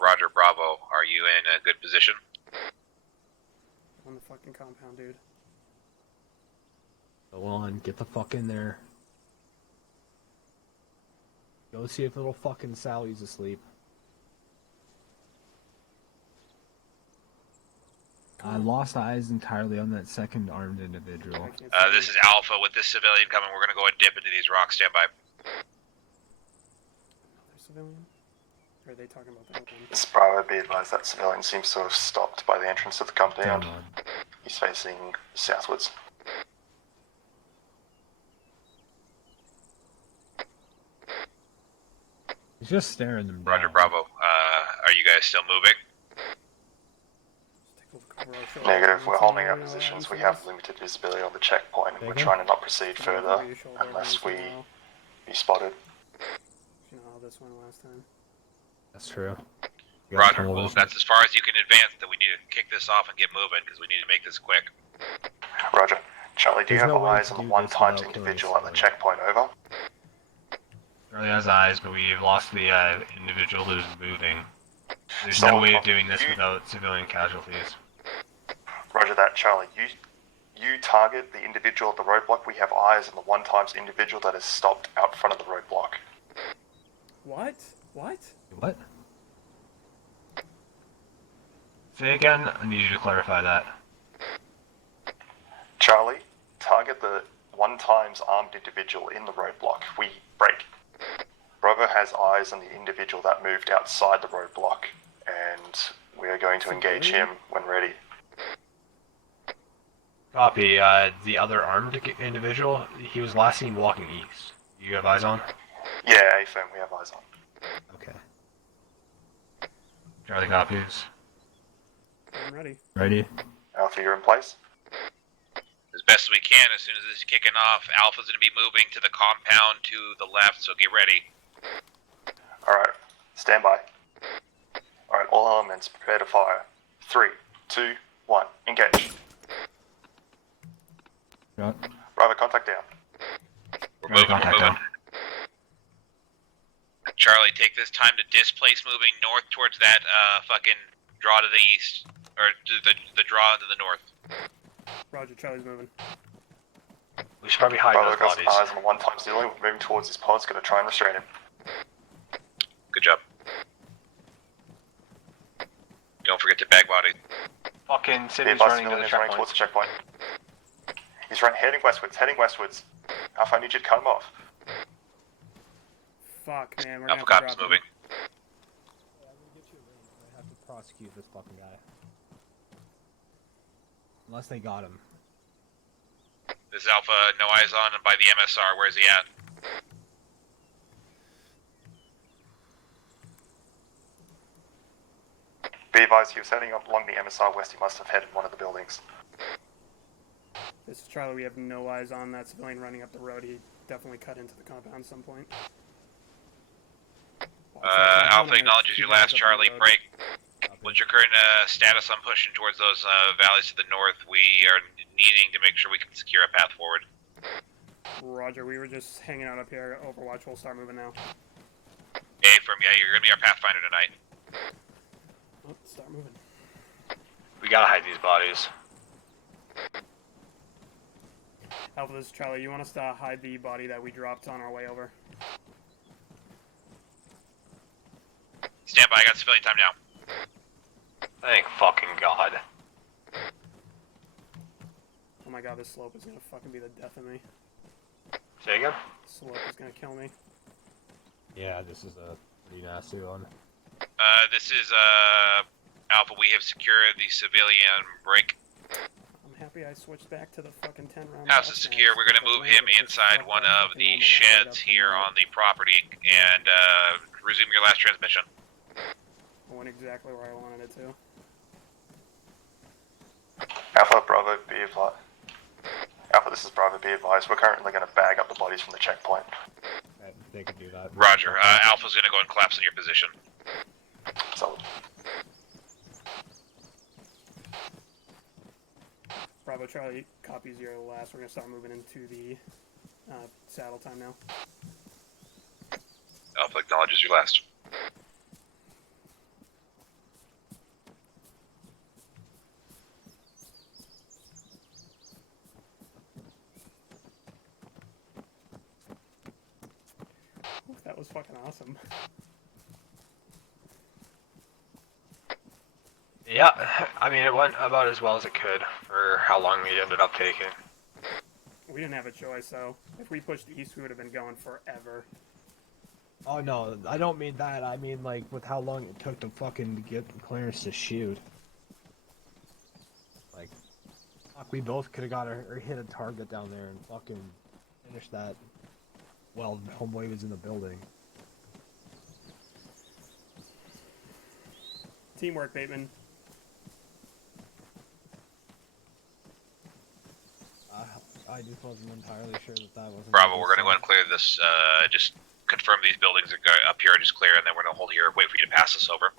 Roger Bravo, are you in a good position? On the fucking compound, dude. Go on, get the fuck in there. Go see if little fucking Sally's asleep. I lost eyes entirely on that second armed individual. I can't see This him. is Alpha with this civilian coming. We're gonna go and dip into these rocks. Stand by. Another civilian? Or are they talking about that one? It's Bravo. Be advised that civilian seems to have stopped by the entrance of the compound. Damn on. He's facing southwards. He's just staring them down. Roger Bravo. Are you guys still moving? Just take a look over our shoulder. Negative. We're holding our Anything positions. We else? have limited visibility on the checkpoint, and we're Okay. trying to not proceed Take a look further over your shoulder unless we once in a while. be spotted. You know how this went last time. That's true. You gotta Roger. come Well, over. that's as far as you can advance. That we need to kick this off and get moving because we need to make this quick. Roger. Charlie, do you There's have no way eyes to on the do one this times without killing individual at the somebody. checkpoint? Over. Charlie has eyes, but we've lost the individual who's moving. There's So, no way of doing this you- without civilian casualties. Roger that, Charlie. You target the individual at the roadblock. We have eyes on the one times individual that is stopped out front of the roadblock. What? What? What? Say again? I need you to clarify that. Charlie, target the one times armed individual in the roadblock. We break. Bravo has eyes on the individual that moved outside the roadblock, and we are going to engage him when ready. Copy. The other armed individual, he was last seen walking east. You have eyes on? Yeah, A-firm, we have eyes on. Okay. Charlie copies. I'm ready. Ready? Alpha, you're in place? As best as we can. As soon as this is kicking off, Alpha's gonna be moving to the compound to the left. So get ready. Alright, stand by. Alright, all elements, prepare to fire. 3, 2, 1, engage. Shot. Bravo, contact down. We're moving. We're moving. Charlie, take this time to displace moving north towards that fucking draw to the east, or to the draw to the north. Roger, Charlie's moving. We should probably hide Bravo those got bodies. eyes on the one times dealing. We're moving towards his pods, gonna try and restrain him. Good job. Don't forget to bag body. Fucking Be city's advised, running to civilian the is running checkpoint. towards the checkpoint. He's heading westwards. Alpha, I need you to cut him off. Fuck, man, we're gonna Alpha have to Cop's drop moving. him. I have to prosecute this fucking guy. Unless they got him. This is Alpha, no eyes on him by the MSR. Where's he at? Be advised, he was heading up along the MSR west. He must have headed one of the buildings. This is Charlie. We have no eyes on that civilian running up the road. He definitely cut into the compound at some point. Alpha acknowledges your last Charlie. Break. What's your current status on pushing towards those valleys to the north? We are needing to make sure we can secure a path forward. Roger, we were just hanging out up here. Overwatch, we'll start moving now. Affirm, yeah, you're gonna be our Pathfinder tonight. Oh, start moving. We gotta hide these bodies. Alpha, this is Charlie. You want us to hide the body that we dropped on our way over? Stand by, I got civilian time now. Thank fucking God. Oh my God, this slope is gonna fucking be the death of me. Say again? Slope is gonna kill me. Yeah, this is a pretty nasty one. This is Alpha. We have secured the civilian break. I'm happy I switched back to the fucking 10-round. House is secure. We're gonna move him inside one of the sheds here on the property and resume your last transmission. I went exactly where I wanted it to. Alpha, Bravo, be advised. Alpha, this is Bravo, be advised. We're currently going to bag up the bodies from the checkpoint. They can do that. Roger. Alpha's gonna go and collapse in your position. Solid. Bravo Charlie, copies your last. We're gonna start moving into the saddle time now. Alpha acknowledges your last. Oof, that was fucking awesome. Yeah, I mean, it went about as well as it could for how long we ended up taking. We didn't have a choice, though. If we pushed east, we would have been going forever. Oh no, I don't mean that. I mean like with how long it took to fucking get clearance to shoot. Like, fuck, we both could have got or hit a target down there and fucking finished that while homeboy was in the building. Teamwork, Bateman. I just wasn't entirely sure that wasn't... Bravo, we're gonna go and clear this, just confirm these buildings are up here are just clear, and then we're gonna hold here, wait for you to pass us over.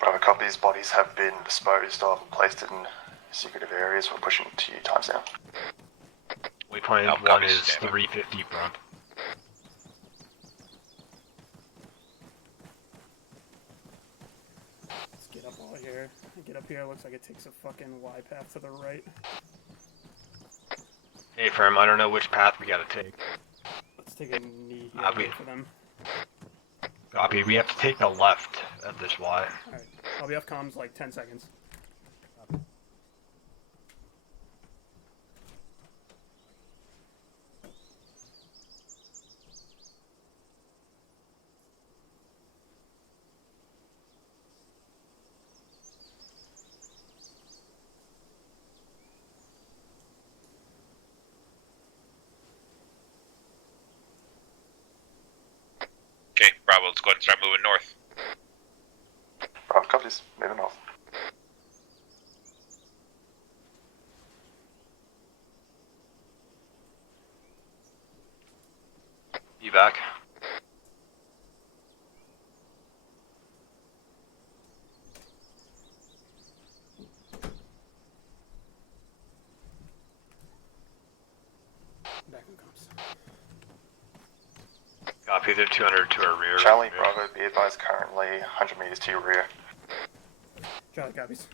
Bravo, copy. Bodies have been disposed of and placed in secretive areas. We're pushing to you times now. Waypoint 1 is 350 front. Let's get up all here. Get up here, looks like it takes a fucking Y path to the right. Hey, firm, I don't know which path we gotta take. Let's take a knee here for them. Copy, we have to take the left of this Y. Alright, I'll be off comms like 10 seconds. Okay, Bravo, let's go ahead and start moving north. Bravo, copies. Moving north. You back? Back in comms. Copy, they're 200 to our rear. Charlie, Bravo, be advised currently 100 meters to your rear. Charlie copies.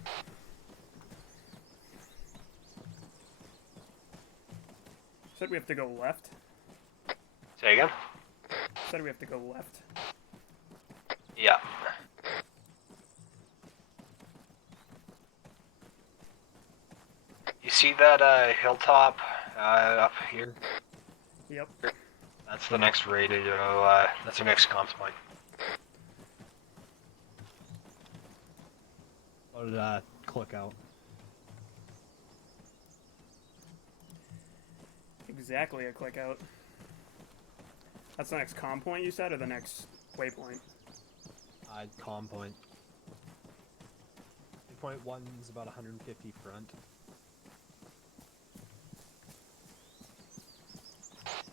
Said we have to go left. Say again? Said we have to go left. Yeah. You see that hilltop up here? Yep. That's the next radio, that's the next comms point. What did click out? Exactly a click out. That's the next comm point you said, or the next waypoint? Comm point. Point 1 is about 150 front.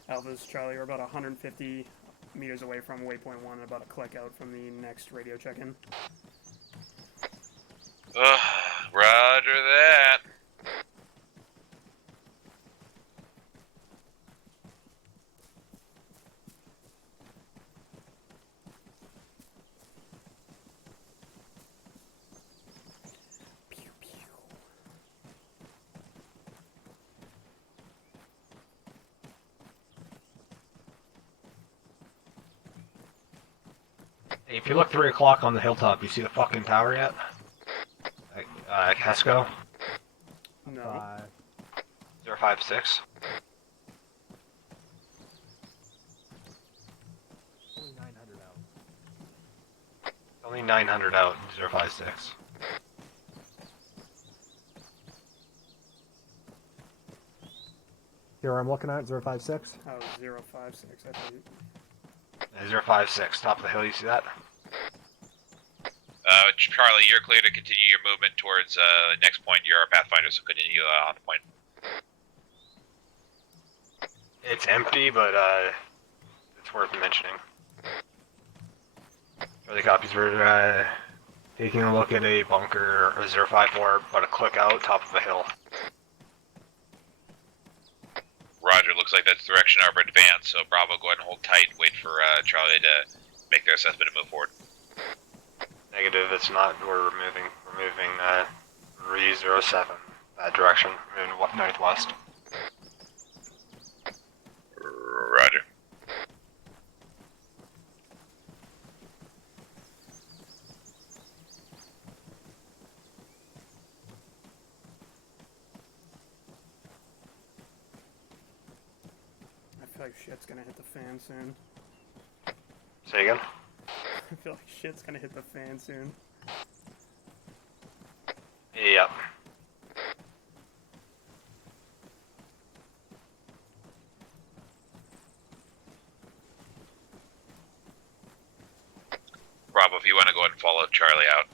Alpha's Charlie, we're about 150 meters away from waypoint 1 and about a click out from the next radio check-in. Roger that. Hey, if you look 3 o'clock on the hilltop, you see the fucking tower yet? Casco? No. 056. Only 900 out. Only 900 out, 056. Here, I'm looking at 056. Oh, 056. I thought you... 056, top of the hill, you see that? Charlie, you're clear to continue your movement towards next point. You're our pathfinder, so continue on the point. It's empty, but it's worth mentioning. Charlie copies, we're taking a look at a bunker, or 054, but a click out, top of a hill. Roger, looks like that's the direction of our advance, so Bravo, go ahead and hold tight, wait for Charlie to make their assessment and move forward. Negative, it's not, we're moving 307, that direction, moving northwest. Roger. I feel like shit's gonna hit the fan soon. Say again? I feel like shit's gonna hit the fan soon. Yep. Bravo, if you want to go ahead and follow Charlie out.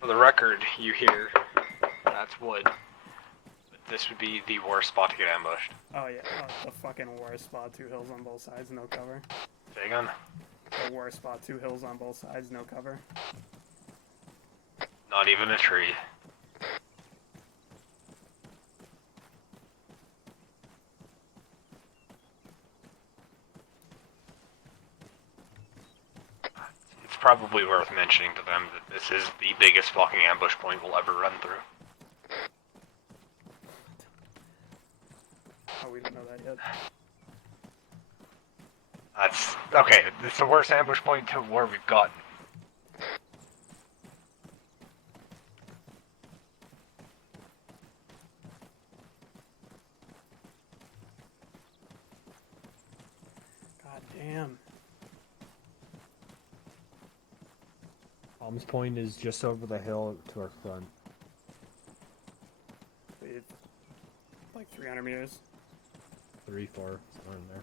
For the record, you hear that's wood. But this would be the worst spot to get ambushed. Oh yeah, the fucking worst spot. 2 hills on both sides, no cover. Say again? The worst spot. 2 hills on both sides, no cover. Not even a tree. It's probably worth mentioning to them that this is the biggest fucking ambush point we'll ever run through. Oh, we don't know that yet. That's okay. It's the worst ambush point to where we've gotten. God damn. Palms Point is just over the hill to our front. Wait, like 300 meters. 3, 4, somewhere in there.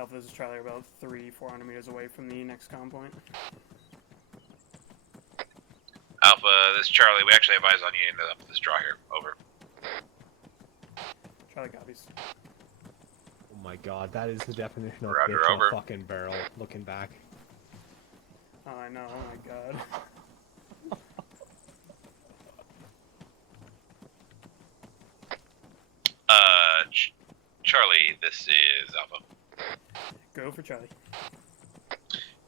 Alpha, this is Charlie, about 400 meters away from the next comm point. Alpha, this is Charlie. We actually have eyes on you in this draw here. Over. Charlie copies. Oh my god, that is the definition of Roger, bitch over. on fucking barrel, looking back. Oh, I know, oh my god. Charlie, this is Alpha. Go for Charlie.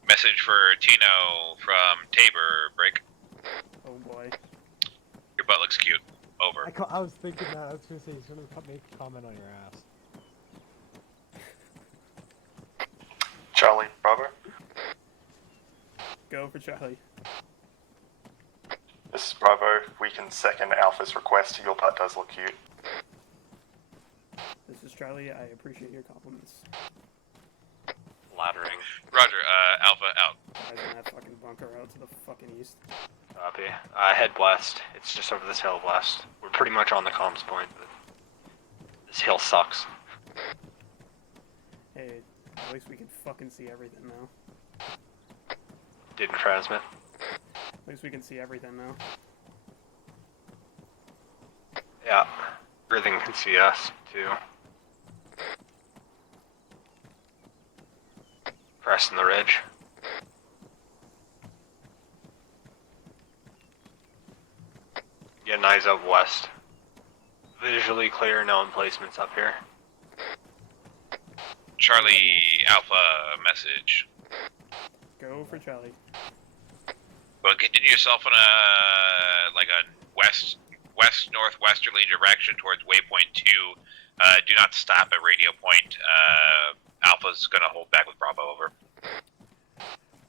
Message for Tino from Tabor, break. Oh boy. Your butt looks cute. Over. I was thinking that, I was gonna say, he's gonna make a comment on your ass. Charlie, Bravo. Go for Charlie. This is Bravo. We can second Alpha's request. Your butt does look cute. This is Charlie, I appreciate your compliments. Laddering. Roger, Alpha out. Guys in that fucking bunker out to the fucking east. Copy. Head west. It's just over this hill west. We're pretty much on the comms point, but this hill sucks. Hey, at least we can fucking see everything now. Didn't transmit. At least we can see everything now. Yeah. Everything can see us, too. Pressing the ridge. Getting eyes out west. Visually clear, no emplacements up here. Charlie Alpha message. Go for Charlie. Well, continue yourself on a west northwesterly direction towards waypoint 2. Do not stop at radio point. Alpha's gonna hold back with Bravo, over.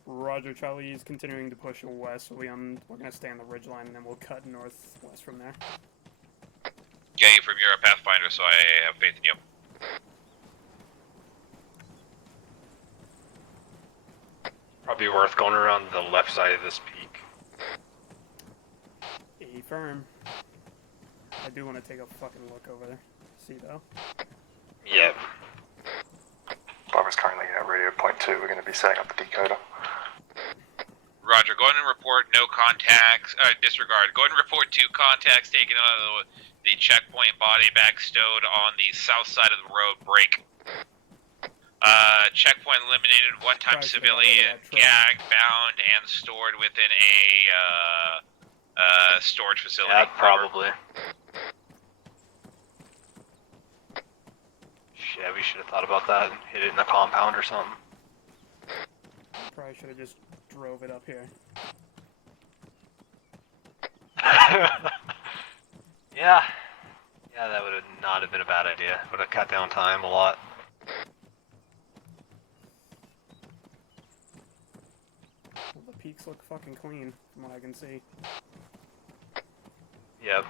Roger, Charlie is continuing to push west, so we're gonna stay on the ridgeline and then we'll cut northwest from there. Yeah, you're from your Pathfinder, so I have faith in you. Probably worth going around the left side of this peak. Affirm. I do want to take a fucking look over there. See though. Yeah. Bravo's currently at radio point 2. We're going to be setting up a decoder. Roger, go ahead and report no contacts, disregard. Go ahead and report 2 contacts taken out of the checkpoint body bag stowed on the south side of the road break. Checkpoint eliminated, one-time civilian, gagged, bound, and stored within a storage facility. Yeah, probably. Shit, we should have thought about that and hit it in the compound or something. Probably should have just drove it up here. Yeah. Yeah, that would have not have been a bad idea. Would have cut down time a lot. Well, the peaks look fucking clean, from what I can see. Yep.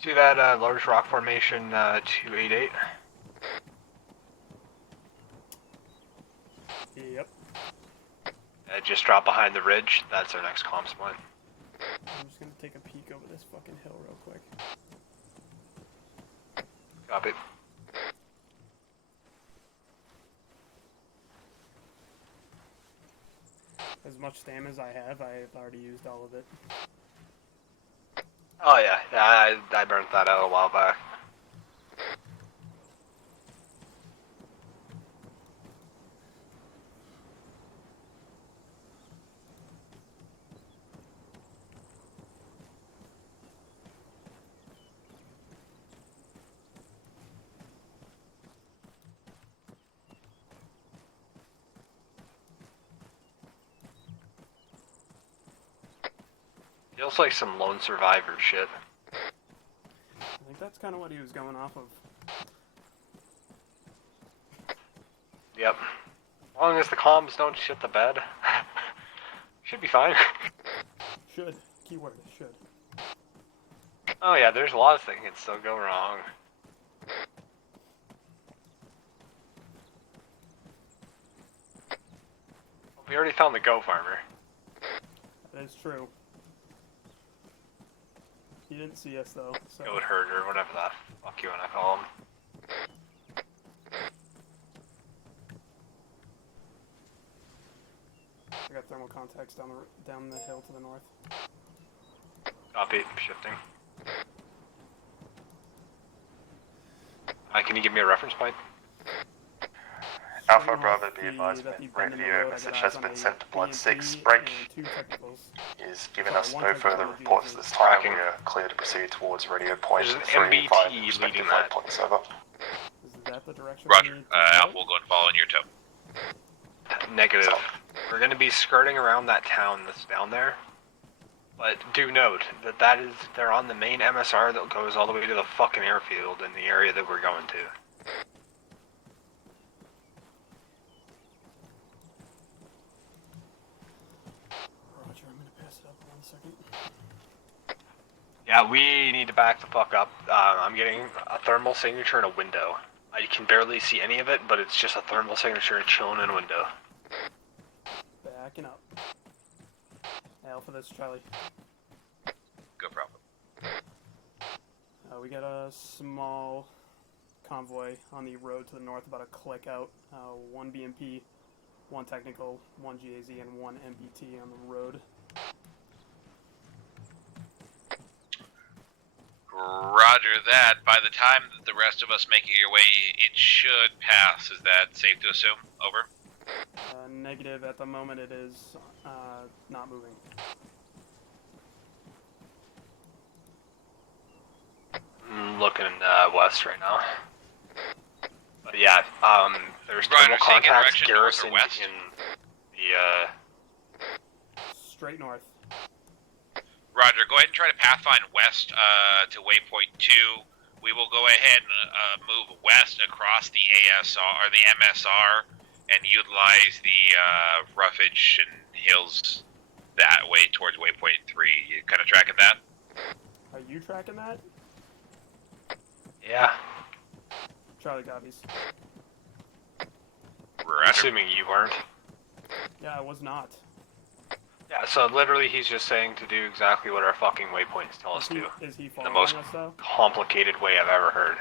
See that large rock formation 288? Yep. Just drop behind the ridge. That's our next comms point. I'm just gonna take a peek over this fucking hill real quick. Copy. As much stamina as I have, I've already used all of it. Oh yeah, I burnt that out a while back. Feels like some lone survivor shit. I think that's kind of what he was going off of. Yep. As long as the comms don't shit the bed, should be fine. Should. Keyword, should. Oh yeah, there's a lot of things that can still go wrong. We already found the Go Farmer. That is true. He didn't see us though, so... Goat herder, whatever the fuck you wanna call him. I got thermal contacts down the hill to the north. Copy, shifting. Can you give me a reference point? Alpha Bravo, be advised, radio message has been sent to Blood 6. Break is giving us no further reports this time. We are clear to proceed towards radio point 3 via respective light points. Over. Is that the direction? Roger. Alpha will go and follow in your toe. Negative. We're going to be skirting around that town that's down there. But do note that they're on the main MSR that goes all the way to the fucking airfield in the area that we're going to. Roger, I'm gonna pass it up 1 second. Yeah, we need to back the fuck up. I'm getting a thermal signature in a window. I can barely see any of it, but it's just a thermal signature chilling in a window. Backing up. Alpha, this is Charlie. Go problem. We got a small convoy on the road to the north, about a click out. 1 BMP, 1 technical, 1 GAZ, and 1 MBT on the road. Roger that. By the time that the rest of us make it your way, it should pass. Is that safe to assume? Over. Negative. At the moment, it is not moving. I'm looking west right now. But yeah, there's thermal Roger, seeing contacts direction north or garrisoned west? in the Straight north. Roger, go ahead and try to pathfind west to waypoint 2. We will go ahead and move west across the ASR or the MSR and utilize the roughage and hills that way towards waypoint 3. You kind of tracking that? Are you tracking that? yeah. Charlie copies. Roger. Assuming you weren't. Yeah, I was not. Yeah, so literally he's just saying to do exactly what our fucking waypoints tell us to. Is he The following most us though? complicated way I've ever heard.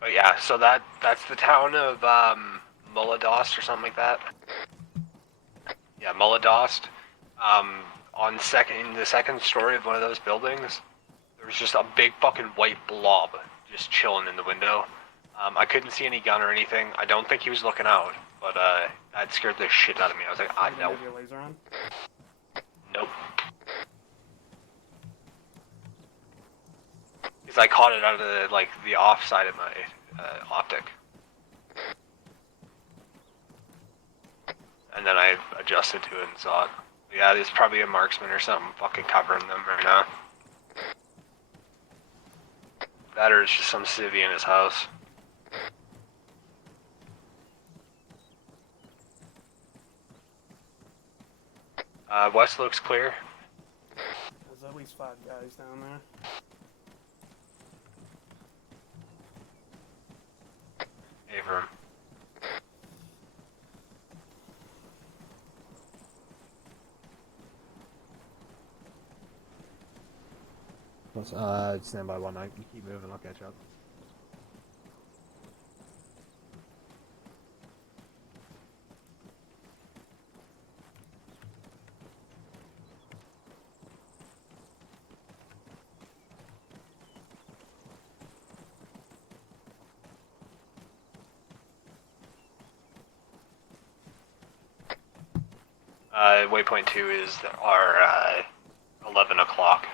But yeah, so that's the town of Mulladost or something like that. Yeah, Mulladost. On the second story of one of those buildings, there was just a big fucking white blob just chilling in the window. I couldn't see any gun or anything. I don't think he was looking out, but that scared the shit out of me. I was like, I Do you know. have your laser on? Nope. Because I caught it out of the off side of my optic. And then I adjusted to it and saw it. Yeah, there's probably a marksman or something fucking covering them right now. That or it's just some civvy in his house. West looks clear. There's at least 5 guys down there. Avram. Stand by 1 night. You keep moving, I'll catch up. Waypoint 2 is our 11 o'clock.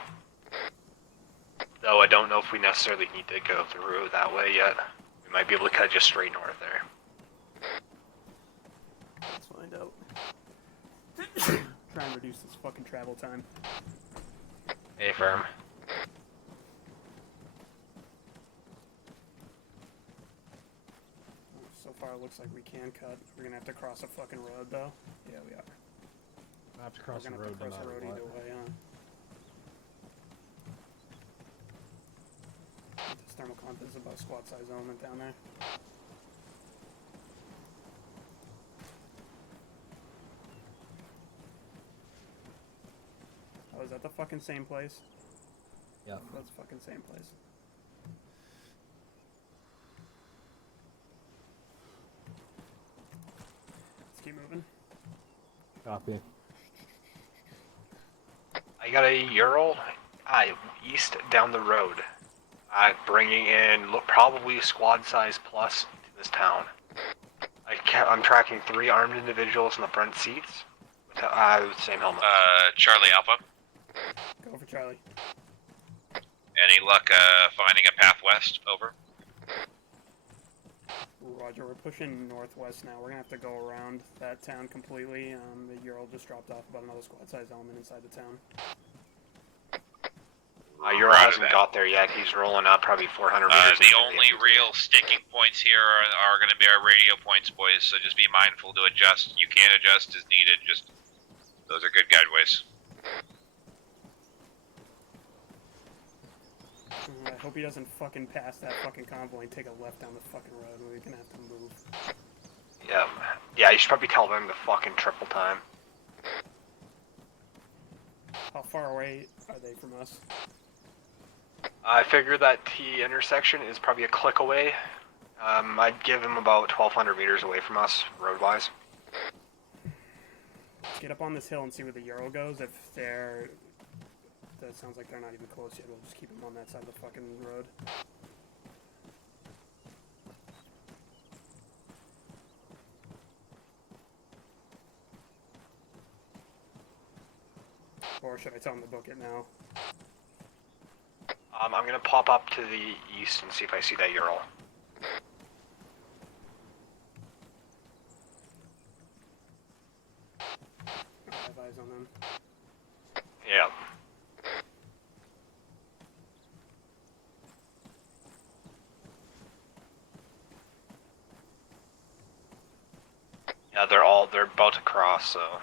Though I don't know if we necessarily need to go through that way yet. We might be able to cut just straight north there. Let's find out. Try and reduce this fucking travel time. Affirm. So far, it looks like we can cut. We're gonna have to cross a fucking road, though. Yeah, we are. I have to cross We're the gonna road have to cross no the road matter either what. way, huh? This thermal contents about squad size element down there. Oh, is that the fucking same place? Yeah. That's the fucking same place. Let's keep moving. Copy. I got a Ural east down the road. Bringing in probably squad size plus to this town. I'm tracking 3 armed individuals in the front seats with the same helmet. Charlie Alpha. Go for Charlie. Any luck finding a path west? Over. Roger, we're pushing northwest now. We're gonna have to go around that town completely. The Ural just dropped off about another squad size element inside the town. Euro Roger hasn't that. got there yet. He's rolling up probably 400 meters. The only real sticking points here are going to be our radio points, boys. So just be mindful to adjust. You can adjust as needed. Just those are good guideways. I hope he doesn't fucking pass that fucking convoy and take a left down the fucking road. We're gonna have to move. Yeah, you should probably tell them to fucking triple time. How far away are they from us? I figure that T intersection is probably a click away. I'd give him about 1,200 meters away from us, road-wise. Let's get up on this hill and see where the Euro goes. If they're... That sounds like they're not even close yet. We'll just keep them on that side of the fucking road. Or should I tell them to book it now? I'm gonna pop up to the east and see if I see that Ural. I have eyes on them. Yeah. Yeah, they're about to cross, so.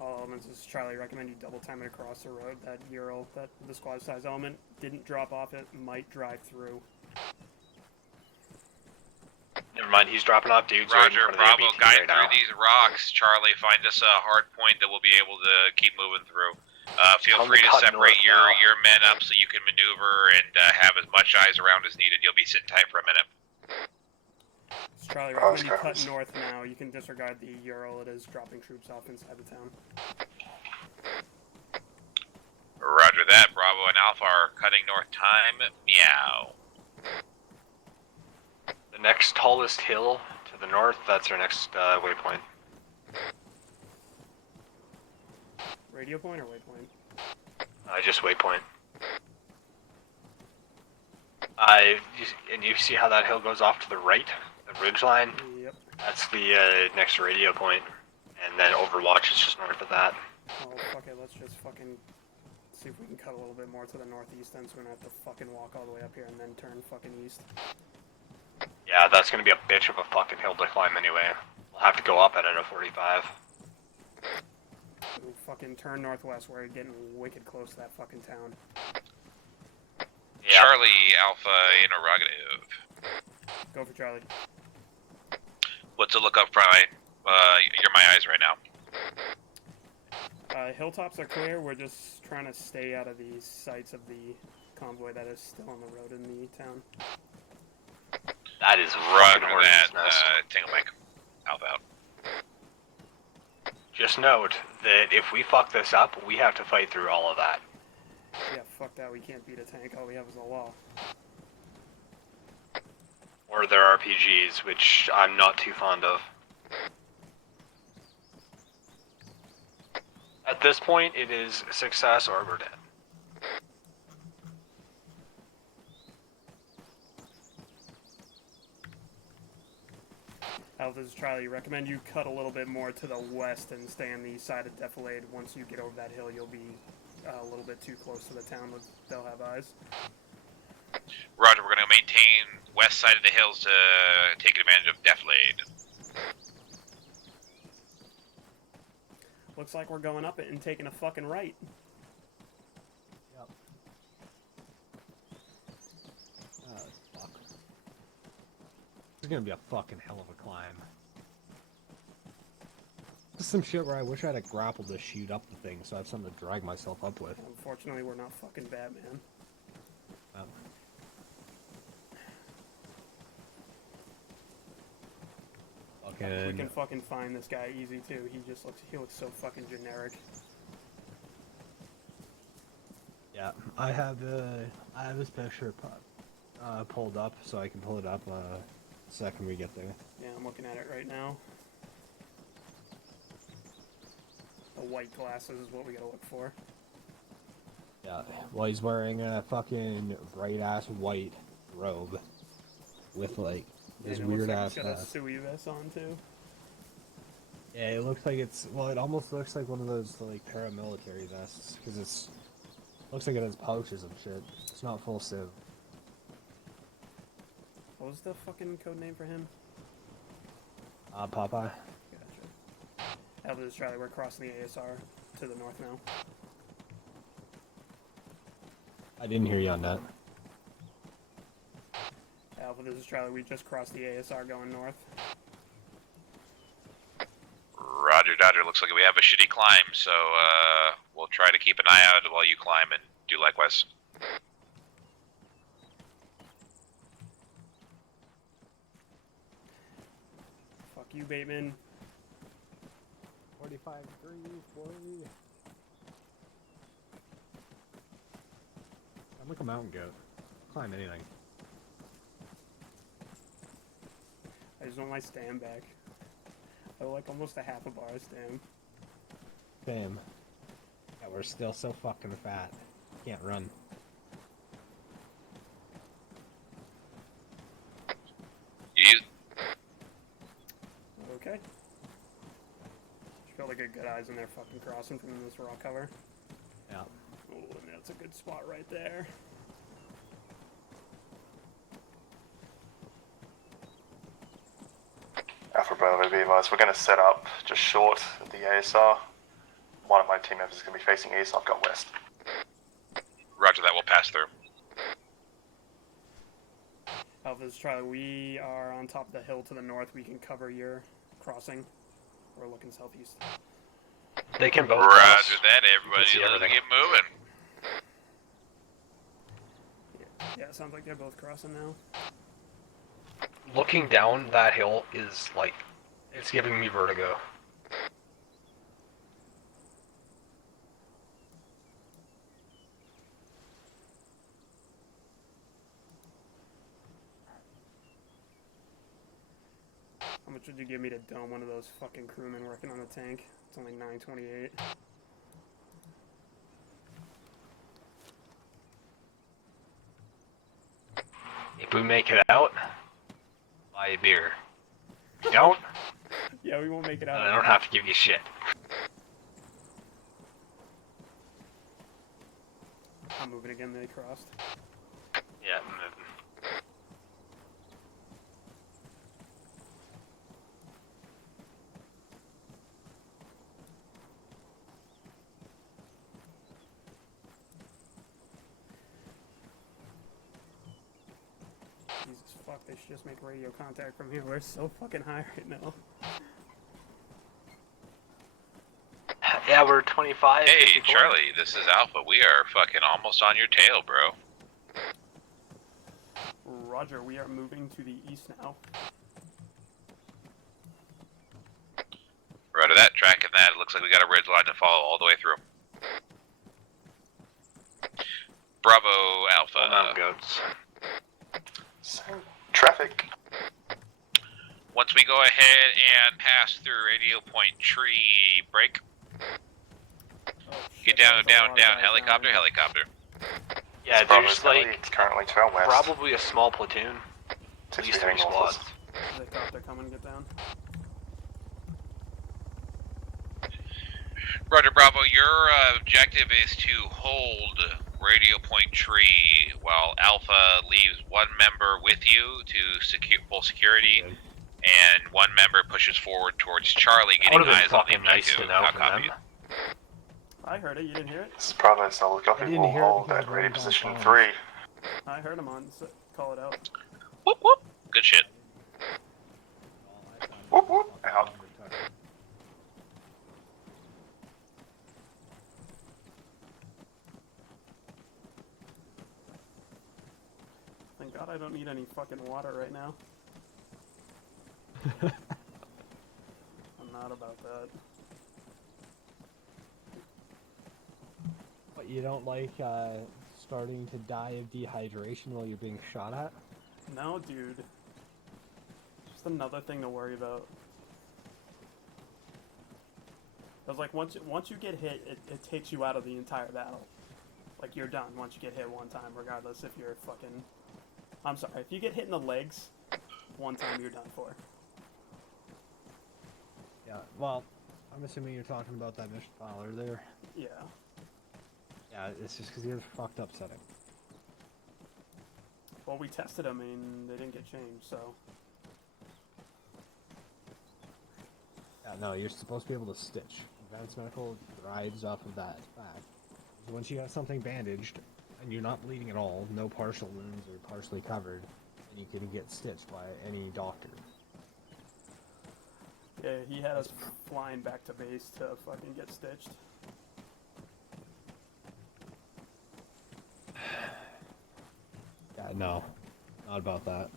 All elements, this is Charlie. Recommend you double time it across the road. That Ural, that the squad size element didn't drop off it, might drive through. Never mind, he's dropping off dudes. Roger, Bravo, guide right through now. these rocks. Charlie, find us a hard point that we'll be able to keep moving through. Feel Tell them free to to cut separate north now. your men up so you can maneuver and have as much eyes around as needed. You'll be sitting tight for a minute. It's Charlie, recommend you cut north now. You can disregard the Ural. It is dropping troops off inside the town. Roger that. Bravo and Alpha are cutting north time. Meow. The next tallest hill to the north, that's our next waypoint. Radio point or waypoint? Just waypoint. And you see how that hill goes off to the right? The ridge line? Yep. That's the next radio point. And then Overwatch is just north of that. Oh, fuck it. Let's just fucking see if we can cut a little bit more to the northeast then, so we're gonna have to fucking walk all the way up here and then turn fucking east. Yeah, that's gonna be a bitch of a fucking hill to climb anyway. We'll have to go up at a 45. Ooh, fucking turn northwest. We're getting wicked close to that fucking town. Yeah. Charlie, Alpha, interrogative. Go for Charlie. What's a look up front? You're my eyes right now. Hilltops are clear. We're just trying to stay out of the sights of the convoy that is still on the road in the town. That is Roger fucking that. hornet's nest. Tangle Mike. Alpha out. Just note that if we fuck this up, we have to fight through all of that. Yeah, fuck that. We can't beat a tank. All we have is a wall. Or their RPGs, which I'm not too fond of. At this point, it is success or we're dead. Alpha, this is Charlie. Recommend you cut a little bit more to the west and stay on the side of Defilade. Once you get over that hill, you'll be a little bit too close to the town. They'll have eyes. Roger, we're going to maintain west side of the hills to take advantage of Deflade. Looks like we're going up it and taking a fucking right. Yep. Fuck. It's gonna be a fucking hell of a climb. This is some shit where I wish I had a grapple to shoot up the thing so I have something to drag myself up with. Unfortunately, we're not fucking Batman. We can fucking find this guy easy too. He looks so fucking generic. Yeah, I have his picture pulled up so I can pull it up second we get there. Yeah, I'm looking at it right now. The white glasses is what we gotta look for. Yeah, well he's wearing a fucking bright ass white robe with like this And it weird looks like ass he's got a mask. Sui vest on too. Yeah, it looks like it's, well, it almost looks like one of those, like, paramilitary vests, because it's, looks like it has pouches and shit. It's not full civ. What was the fucking code name for him? Popeye. Gotcha. Alpha, this is Charlie. We're crossing the ASR to the north now. I didn't hear you on that. Alpha, this is Charlie. We just crossed the ASR going north. Roger, Dodger. Looks like we have a shitty climb, so we'll try to keep an eye out while you climb and do likewise. Fuck you, Bateman. 45 degrees, boy. I'm like a mountain goat. Climb anything. I just want my stam back. I like almost a half a bar of stam. Damn. Yeah, we're still so fucking fat. Can't run. You Okay. Just feel like a good eyes in there fucking crossing from this rock cover. Yeah. Oh, and that's a good spot right there. Alpha Bravo, be advised, we're going to set up just short of the ASR. One of my team members is going to be facing east, I've got west. Roger that. We'll pass through. Alpha, this is Charlie. We are on top of the hill to the north. We can cover your crossing. We're looking southeast. They can both Roger cross. that. Everybody, see let's everything. get moving. Yeah, it sounds like they're both crossing now. Looking down that hill is like, it's giving me vertigo. How much would you give me to dome one of those fucking crewmen working on the tank? It's only 928. If we make it out, buy a beer. If you don't, Yeah, we won't make it then out. I don't have to give you shit. I'm moving again, they crossed. Yeah. Jesus fuck, they should just make radio contact from here. We're so fucking high right now. Yeah, we're 25. Hey, 54. Charlie, this is Alpha. We are fucking almost on your tail, bro. Roger, we are moving to the east now. Roger that. Tracking that. It looks like we got a ridge line to follow all the way through. Bravo, Alpha. Goats. So, traffic. Once we go ahead and pass through radio point tree break. Oh, Get shit, down, there's a down, lot of down. guys Helicopter, there. helicopter. Yeah, Bravo's there's Kelly, like it's currently to our west. probably a small platoon. At 6 least heading 3 northwest. squads. Helicopter coming, get down. Roger, Bravo. Your objective is to hold radio point tree while Alpha leaves one member with you to secure full security, and one member pushes forward towards Charlie, getting Would've been eyes on the fucking nice objective. to know How from copy? them. I heard it, you didn't hear it? This is Bravo, so look up I and didn't we'll hear it hold because at I ready was on position phone. 3. I heard him on, so call it out. Whoop whoop. Good shit. Whoop whoop, out. Thank God I don't need any fucking water right now. I'm not about that. What, you don't like starting to die of dehydration while you're being shot at? No, dude. Just another thing to worry about. Because, like, once you get hit, it takes you out of the entire battle. Like, you're done once you get hit one time, regardless if you're fucking... I'm sorry, if you get hit in the legs, one time you're done for. Yeah, Yeah, well, I'm assuming you're talking about that mission filer there. Yeah. Yeah, it's just because he has a fucked up setting. Well, we tested them and they didn't get changed, so. Yeah, no, you're supposed to be able to stitch. Advanced medical rides off of that fact. Once you have something bandaged, and you're not bleeding at all, no partial wounds or partially covered, and you can get stitched by any doctor. Yeah, he had us flying back to base to fucking get stitched. Yeah, no, not about that.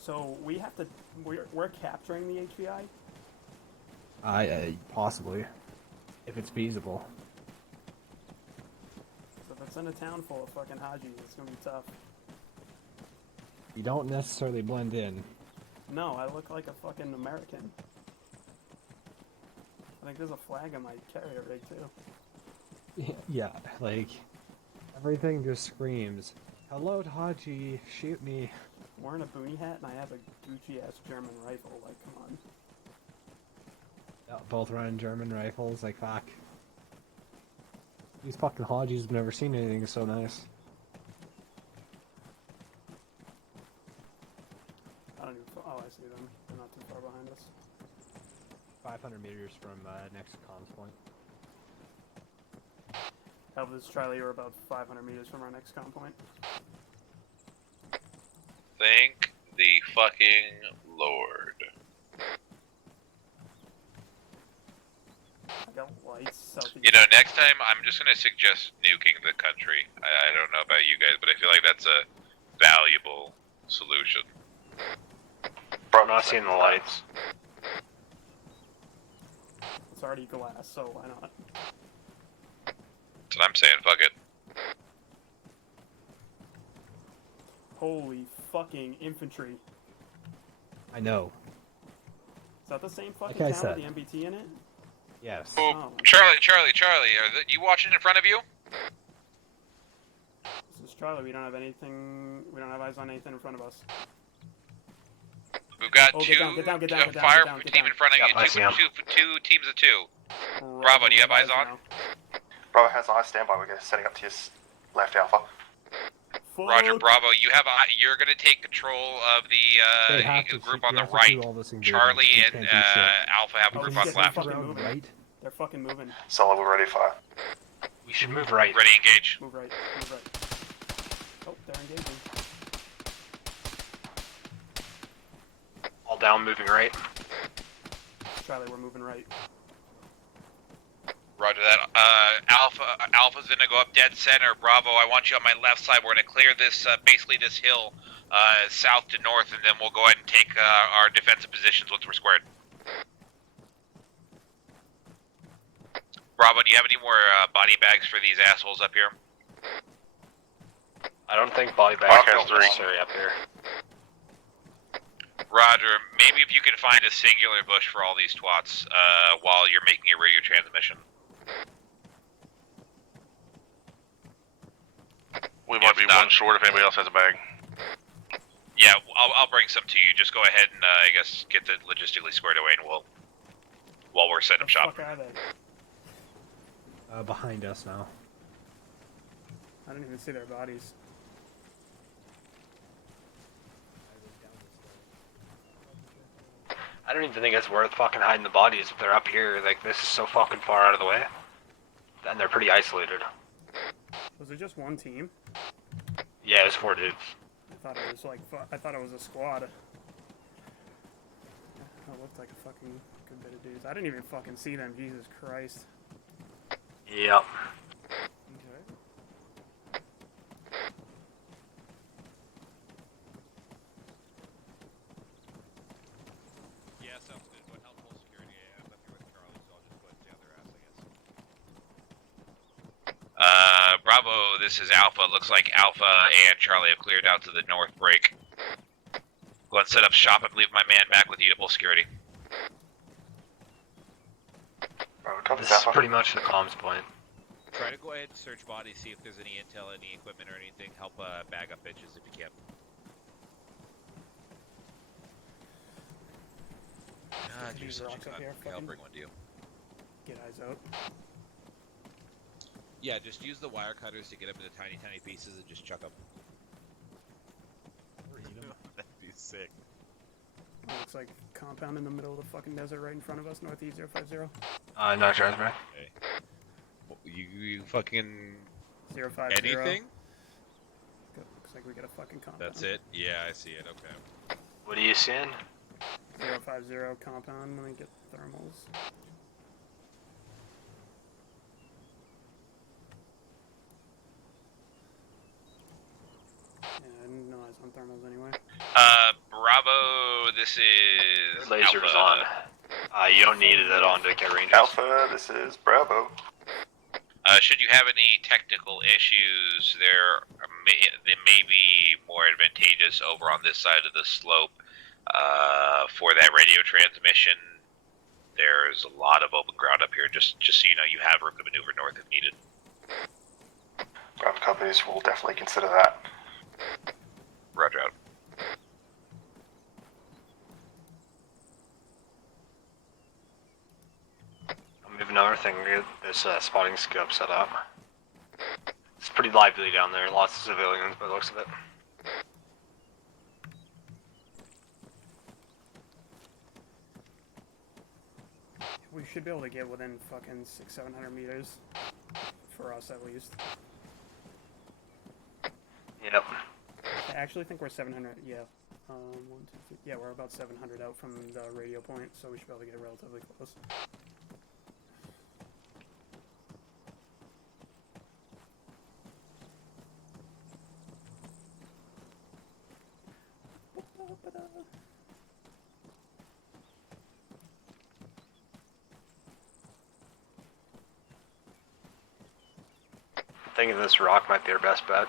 So we have to. We're capturing the HVI. Possibly, if it's feasible. So if it's in a town full of fucking Hajis, it's gonna be tough. You don't necessarily blend in. No, I look like a fucking American. I think there's a flag on my carrier rig too. Yeah, like everything just screams, "Hello, Taji, shoot me." I'm wearing a boonie hat and I have a Gucci ass German rifle. Like, come on. Yeah, both running German rifles, like fuck. These fucking Hajis have never seen anything so nice. I don't even. Oh, I see them. They're not too far behind us. 500 meters from next comms point. Elvis Charlie, we're about 500 meters from our next comm point. Thank the fucking Lord. I got lights southeast. You know, next time I'm just gonna suggest nuking the country. I don't know about you guys, but I feel like that's a valuable solution. Bro, I'm not seeing the lights. It's already glass, so why not? That's what I'm saying, fuck it. Holy fucking infantry. I know. Is that the same fucking Like I town said. with the MBT in it? Yes. Oh, Charlie, you watching in front of you? This is Charlie. We don't have anything. We don't have eyes on anything in front of us. We've got Oh, two get down, fire get team down. in front of Yep, I see you, 'em. two teams of two. Bravo, do you have eyes on? now. Bravo has eyes standby. We're setting up to your left, Alpha. Roger, Fuck. Bravo, you're gonna take control of They the have to group see- on they the have to right. do all this engagement. Charlie They and can't do shit. Alpha have a Oh, group shit, on they're left. fucking Round moving. right. They're fucking moving. Solo, we're ready to fire. We should move right. Ready, engage. Move right. Move right. Oh, they're engaging. All down, moving right. Charlie, we're moving right. Roger that. Alpha's gonna go up dead center. Bravo, I want you on my left side. We're gonna clear this, basically this hill, south to north, and then we'll go ahead and take our defensive positions once we're squared. Bravo, do you have any more body bags for these assholes up here? I don't think body bags Hawk has are three. necessary up here. Roger, maybe if you can find a singular bush for all these twats while you're making a radio transmission. We might If be not- one short if anybody else has a bag. Yeah, I'll bring some to you. Just go ahead and I guess get the logistically squared away, and while we're setting Where up the shop. fuck are they? Behind us now. I didn't even see their bodies. I don't even think it's worth fucking hiding the bodies if they're up here. Like, this is so fucking far out of the way. And they're pretty isolated. Was it just one team? Yeah, it was 4 dudes. I thought it was like. I thought it was a squad. It looked like a fucking good bit of dudes. I didn't even fucking see them. Jesus Christ. Yep. Okay. Yeah, sounds good. But help full security. I'm up here with Charlie, so I'll just put the other ass, I guess. Bravo, this is Alpha. Looks like Alpha and Charlie have cleared out to the north break. Go ahead and set up shop and leave my man back with you to pull security. This is pretty much the comms point. Try to go ahead and search bodies, see if there's any intel, any equipment, or anything. Help bag up bitches if you can. Ah, These you're such a rocks up cunt. here, Okay, I'll fucking bring one to you. get eyes out. Yeah, just use the wire cutters to get them into tiny, tiny pieces and just chuck them. Or eat 'em. That'd be sick. Looks like compound in the middle of the fucking desert right in front of us, northeast 050. No, Jasmine. Okay. You fucking 050. anything? Looks like we got a fucking compound. That's it? Yeah, I see it. Okay. What are you seeing? 050 compound. Let me get thermals. Yeah, no eyes on thermals anyway. Bravo, this is Laser's Alpha. on. You don't need it on to get range. Alpha, this is Bravo. Should you have any technical issues, they may be more advantageous over on this side of the slope for that radio transmission. There's a lot of open ground up here. Just so you know, you have room to maneuver north if needed. Ground companies will definitely consider that. Roger out. I'm moving over thing to get this spotting scope set up. It's pretty lively down there. Lots of civilians by the looks of it. We should be able to get within fucking 600-700 meters. For us, at least. Yep. I actually think we're 700, yeah. 1, 2, 3. Yeah, we're about 700 out from the radio point, so we should be able to get relatively close. Thinking this rock might be our best bet.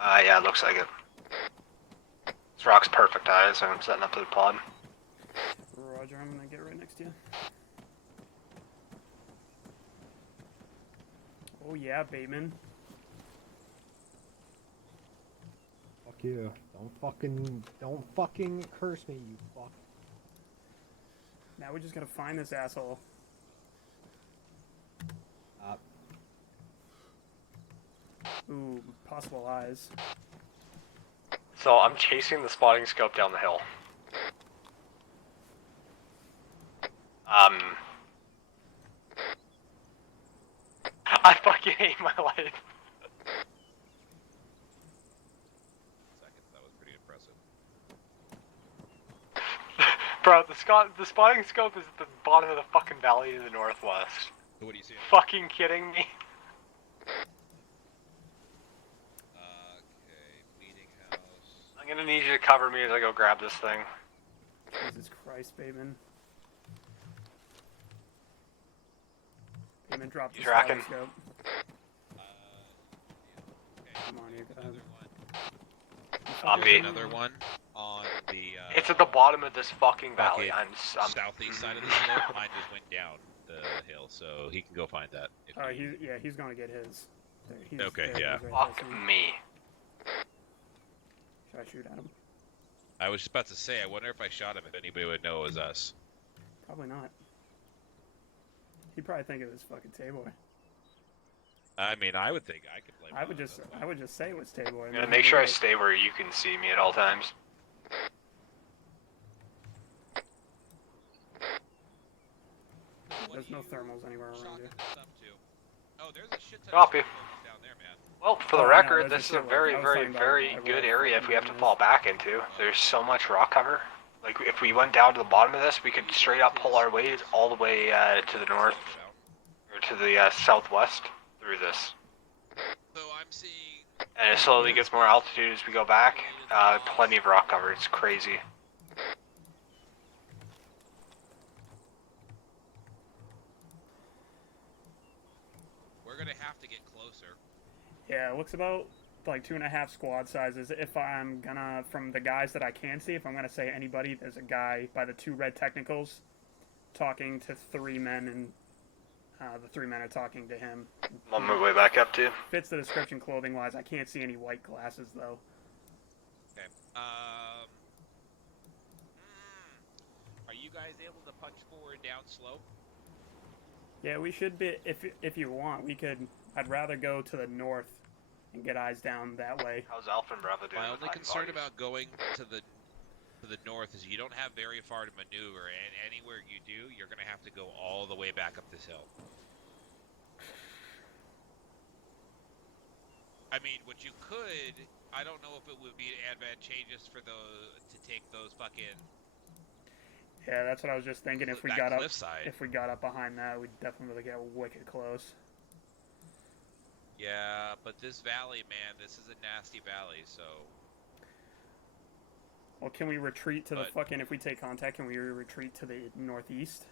Yeah, it looks like it. This rock's perfect eyes, so I'm setting up the pod. Roger, I'm gonna get right next to you. Oh yeah, Bateman. Fuck you. Don't fucking curse me, you fuck. Now we just gotta find this asshole. Ooh, possible eyes. So I'm chasing the spotting scope down the hill. I fucking hate my life. Seconds, that was pretty impressive. Bro, the spotting scope is at the bottom of the fucking valley to the northwest. So what do you see? Fucking kidding me? Okay, meeting house. I'm gonna need you to cover me as I go grab this thing. Jesus Christ, Bateman. Bateman dropped the You tracking? spotting scope. Okay. Come on, you Another guys. one. On me. Another one on the. It's at the bottom of this fucking valley. I'm southeast side of the slope. Mine just went down the hill, so he can go find that. If Oh, he- he's gonna get his. He's, Okay, there, yeah. he's right Fuck there, so- me. Should I shoot at him? I was just about to say, I wonder if I shot him, if anybody would know it was us. Probably not. He'd probably think it was fucking Tayboy. I mean, I would think I could blame. I would just say it was Tayboy. I'm gonna make sure I stay where you can see me at all times. There's no thermals anywhere around here. Oh, there's a shit ton Copy. of folks down there, man. Well, for the Oh, I know, record, there's this a is a shitload. very, I was very, talking about very everywhere good the area if fucking we have to is. fall back into. There's so much rock cover. Like, if we went down to the bottom of this, we could straight up pull our way all the way to the north, or to the southwest through this. So I'm seeing. And it slowly gets more altitude as we go back. Plenty of rock cover, it's crazy. We're gonna have to get closer. Yeah, it looks about like 2.5 squad sizes. If I'm gonna, from the guys that I can see, if I'm gonna say anybody, there's a guy by the 2 red technicals talking to 3 men, and the 3 men are talking to him. I'm on my way back up too. Fits the description clothing wise. I can't see any white glasses though. Okay. push forward down slope? Yeah, we should be. If you want, we could. I'd rather go to the north and get eyes down that way. How's Alpha and Bravo doing? My with only hiding concern bodies? about going to the north is you don't have very far to maneuver, and anywhere you do, you're going to have to go all the way back up this hill. I mean, what you could, I don't know if it would be advantageous for to take those fucking. Yeah, that's what I was just thinking. If we that got up, cliffside. if we got up behind that, we'd definitely get wicked close. Yeah, but this valley, man, this is a nasty valley, so. Well, can we retreat to the But- fucking? If we take contact, can we retreat to the northeast?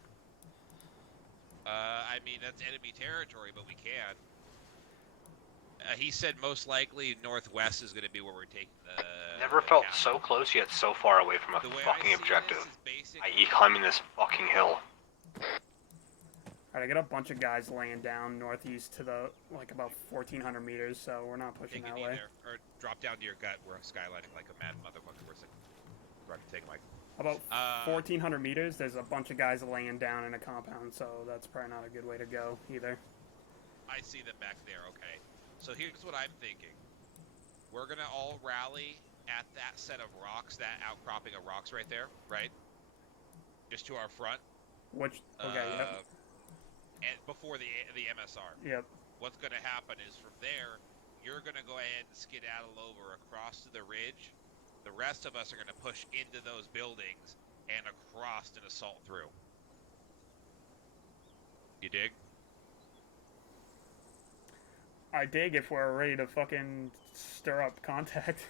I mean, that's enemy territory, but we can. He said most likely northwest is going to be where we're taking the. Never the felt capital. so close yet so far away from a The way I fucking see objective. this is basically- I.e. climbing this fucking hill. Alright, I got a bunch of guys laying down northeast to the like about 1,400 meters, so we're not pushing Take a that knee way. there, or drop down to your gut. We're skylighting like a mad motherfucker. We're right to take Mike. About 1,400 meters, there's a bunch of guys laying down in a compound, so that's probably not a good way to go either. I see them back there. Okay, so here's what I'm thinking. We're gonna all rally at that set of rocks, that outcropping of rocks right there, right? Just to our front. Which okay, yep. And before the MSR. Yep. What's gonna happen is from there, you're gonna go ahead and skedaddle over across to the ridge. The rest of us are gonna push into those buildings and across and assault through. You dig? I dig if we're ready to fucking stir up contact.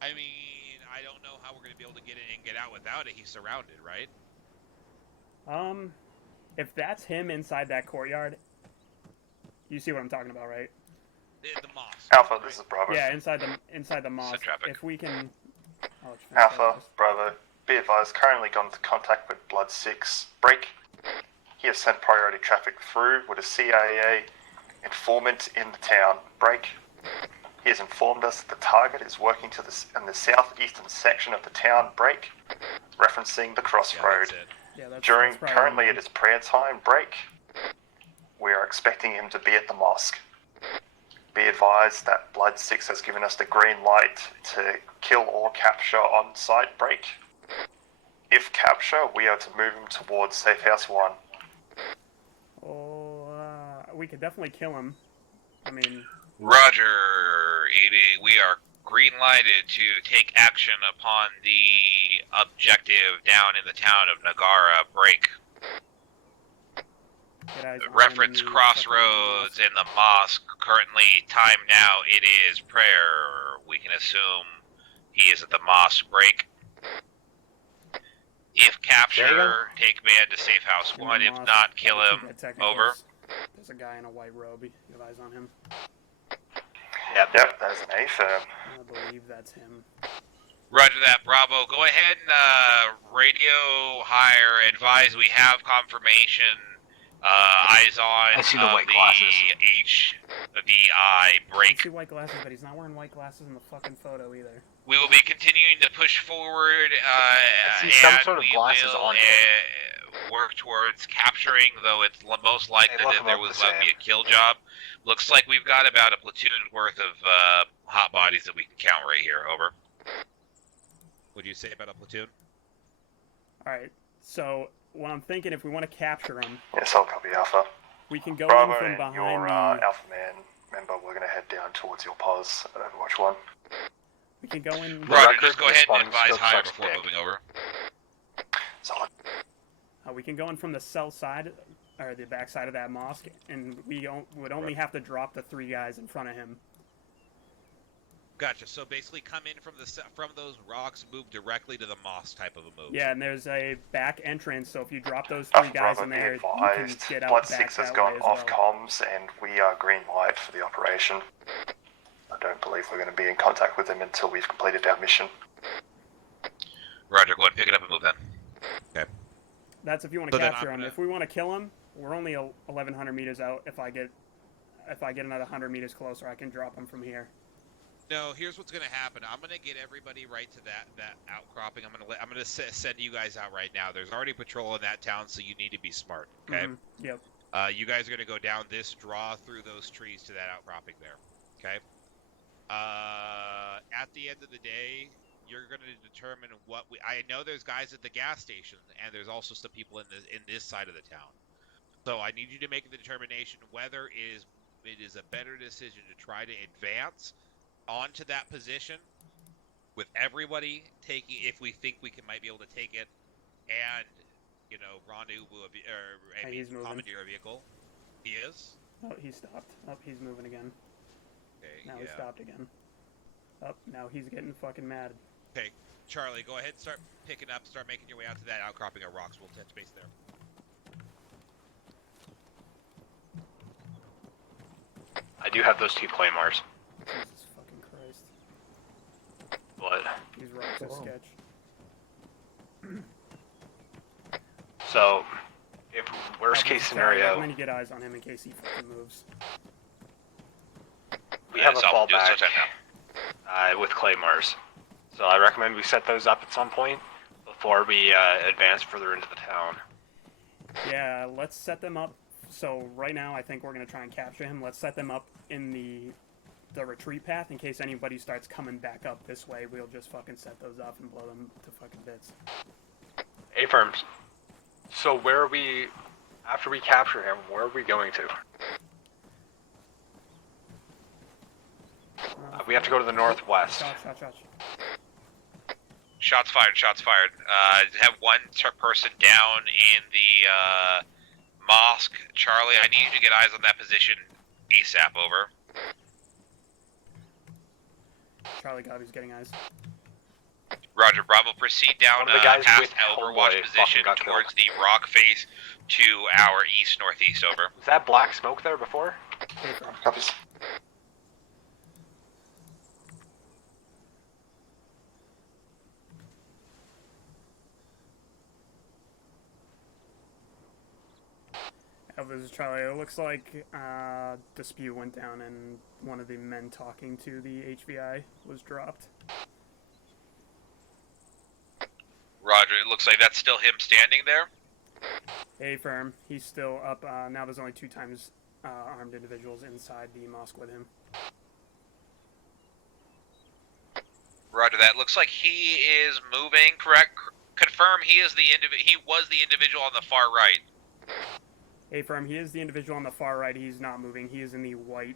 I mean, I don't know how we're gonna be able to get in and get out without it. He's surrounded, right? If that's him inside that courtyard, you see what I'm talking about, right? The mosque. Alpha, this is Bravo. Yeah, inside the mosque. traffic. If we can. I'll let you finish that Alpha, first. Bravo. Be advised, currently gone into contact with Blood 6. Break. He has sent priority traffic through with a CIA informant in the town. Break. He has informed us that the target is working in the southeastern section of the town. Break. Referencing the crossroad. Yeah, that's Currently probably it is prayer time. Break. We are expecting him to be at the mosque. Be advised that Blood 6 has given us the green light to kill or capture on site. Break. If capture, we are to move him towards Safe House 1. Oh, we could definitely kill him. I mean, Roger, 80. We are green lighted to take action upon the objective down in the town of Nagara. Break. Reference crossroads in the mosque. Currently, time now, it is prayer. We can assume he is at the mosque. Break. If capture, take man to Safe House 1. If not, kill him. Over. There's a guy in a white robe. You have eyes on him. Yep, that is an A firm. I believe that's him. Roger that, Bravo. Go ahead and radio hire. Advise we have confirmation. Eyes on I see the white glasses. HVI. I Break. see white glasses, but he's not wearing white glasses in the fucking photo either. We will be continuing to push forward. I see some and sort of we glasses will, on him. work towards capturing, though it's most likely They look that there about was the about to be same. a kill job. Looks like we've got about a platoon worth of hot bodies that we can count right here. Over. What do you say about a platoon? Alright, so what I'm thinking, if we want to capture him, Yes, I'll copy Alpha. we can go Bravo in from and behind your the... Alpha Man member, we're going to head down towards your pause at Overwatch 1. We can go in... Roger, just go ahead and responding advise still higher sucks before dick. moving over. Solid. we can go in from the south side, or the back side of that mosque, and we would only have to drop the 3 guys in front of him. Gotcha. So basically, come in from those rocks, move directly to the mosque type of a move. Yeah, and there's a back entrance, so if you drop those 3 guys Bravo, in be there, you can advised. get out Blood back 6 has that gone way as off well. comms and we are green light for the operation. I don't believe we're going to be in contact with them until we've completed our mission. Roger, go ahead and pick it up and move then. Okay. That's if you want So to then capture I'm him. gonna- If we want to kill him, we're only 1,100 meters out. If I get another 100 meters closer, I can drop him from here. No, here's what's gonna happen. I'm gonna get everybody right to that outcropping. I'm gonna send you guys out right now. There's already patrol in that town, so you need to be smart. Okay. Yep. You guys are gonna go down this, draw through those trees to that outcropping there. Okay. At the end of the day, you're gonna determine what I know there's guys at the gas station, and there's also some people in this side of the town. So I need you to make a determination whether it is a better decision to try to advance onto that position with everybody taking, if we think might be able to take it, and rendezvous commandeer a vehicle. He is. Oh, he stopped. Oh, he's moving again. Okay. Now he stopped again. Oh, now he's getting fucking mad. Okay, Charlie, go ahead and start picking up. Start making your way out to that outcropping of rocks. We'll touch base there. I do have those 2 claymores. Jesus fucking Christ. What? These rocks are sketch. So, if worst case I'm scenario, gonna get eyes on him in case he fucking moves. we have a fallback with claymores. So I recommend we set those up at some point before we advance further into the town. Yeah, let's set them up. So right now, I think we're gonna try and capture him. Let's set them up in the retreat path in case anybody starts coming back up this way. We'll just fucking set those up and blow them to fucking bits. A-firms. So where are we, after we capture him, where are we going to? We have to go to the northwest. Shots. Shots fired, shots fired. Have one person down in the mosque. Charlie, I need you to get eyes on that position ASAP, over. Charlie Gobby's getting eyes. Roger, Bravo, proceed down past Overwatch position towards the rock face to our east-northeast, over. Was that black smoke there before? Copies. This is Charlie. It looks like dispute went down and one of the men talking to the HVI was dropped. Roger, it looks like that's still him standing there. A firm. He's still up. Now there's only 2 times armed individuals inside the mosque with him. Roger that. Looks like he is moving. Correct. Confirm he is he was the individual on the far right. A firm. He is the individual on the far right. He's not moving. He is in the white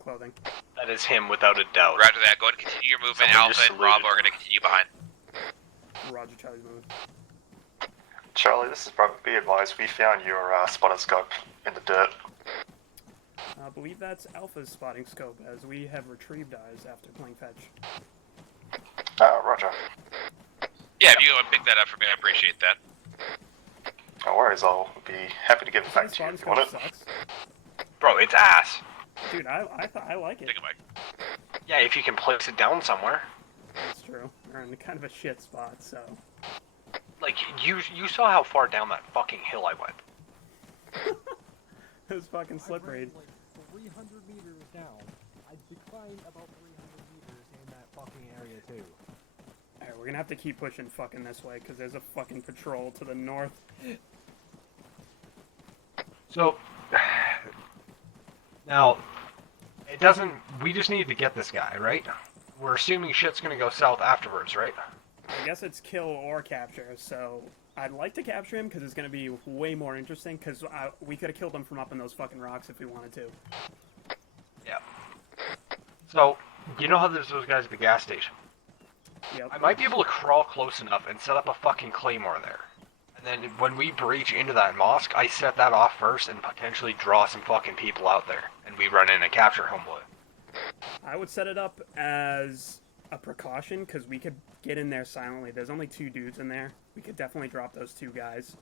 clothing. That is him without a doubt. Roger that. Go ahead and continue your movement. Alpha and Bravo are going to continue behind. Roger, Charlie's moving. Charlie, this is Bravo. Be advised, we found your spotter scope in the dirt. I believe that's Alpha's spotting scope, as we have retrieved eyes after playing fetch. Roger. Yeah, if you go and pick that up for me, I appreciate that. No worries, I'll be happy to give it back to you if you want it. Sucks. Bro, it's ass. Dude, I like it. Take it back. Yeah, if you can place it down somewhere. That's true. We're in kind of a shit spot, so. Like, you saw how far down that fucking hill I went. It was fucking slippery. Like 300 meters down. I declined about 300 meters in that fucking area too. Alright, we're gonna have to keep pushing fucking this way, because there's a fucking patrol to the north. So, now, it doesn't, we just need to get this guy, right? We're assuming shit's gonna go south afterwards, right? I guess it's kill or capture, so I'd like to capture him because it's going to be way more interesting, because we could have killed him from up in those fucking rocks if we wanted to. Yeah. So, you know how there's those guys at the gas station? Yep. I might be able to crawl close enough and set up a fucking claymore there. And then when we breach into that mosque, I set that off first and potentially draw some fucking people out there. And we run in and capture Homewood. I would set it up as a precaution, because we could get in there silently. There's only 2 dudes in there. We could definitely drop those 2 guys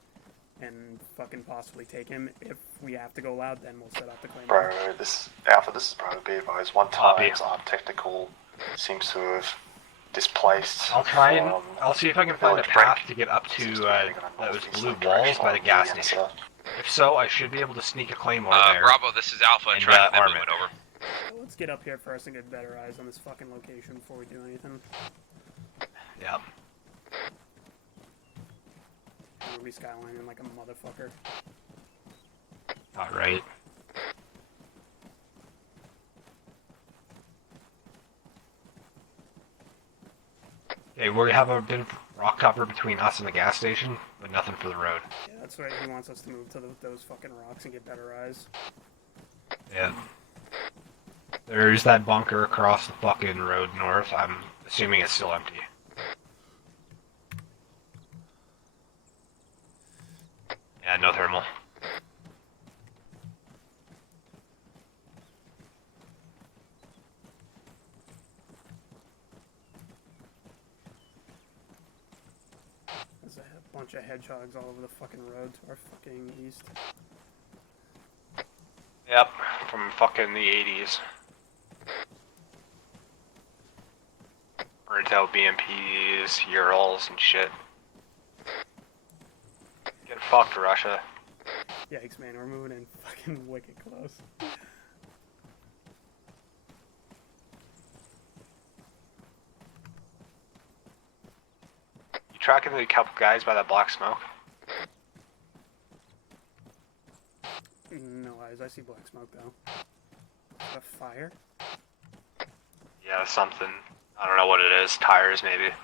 and fucking possibly take him. If we have to go loud, then we'll set up the claymore. Bro, this Alpha, this is Bravo. Be advised, one time's technical seems to have displaced. I'll try and I'll see if I can find a path to get up to those blue walls by the gas station. If so, I should be able to sneak a claymore there. Bravo, this is Alpha. And Try to arm movement, it. over. Let's get up here first and get better eyes on this fucking location before we do anything. Yep. We'll be skylining like a motherfucker. Alright. Okay, we have a bit of rock cover between us and the gas station, but nothing for the road. Yeah, that's right. He wants us to move to those fucking rocks and get better eyes. Yeah. There's that bunker across the fucking road north. I'm assuming it's still empty. Yeah, no thermal. There's a bunch of hedgehogs all over the fucking road to our fucking east. Yep, from fucking the 80s. Burnt out BMPs, Urals, and shit. Get fucked, Russia. Yikes, man, we're moving in fucking wicked close. You tracking the couple guys by that black smoke? No eyes, I see black smoke though. Is that a fire? Yeah, something. I don't know what it is. Tires, maybe.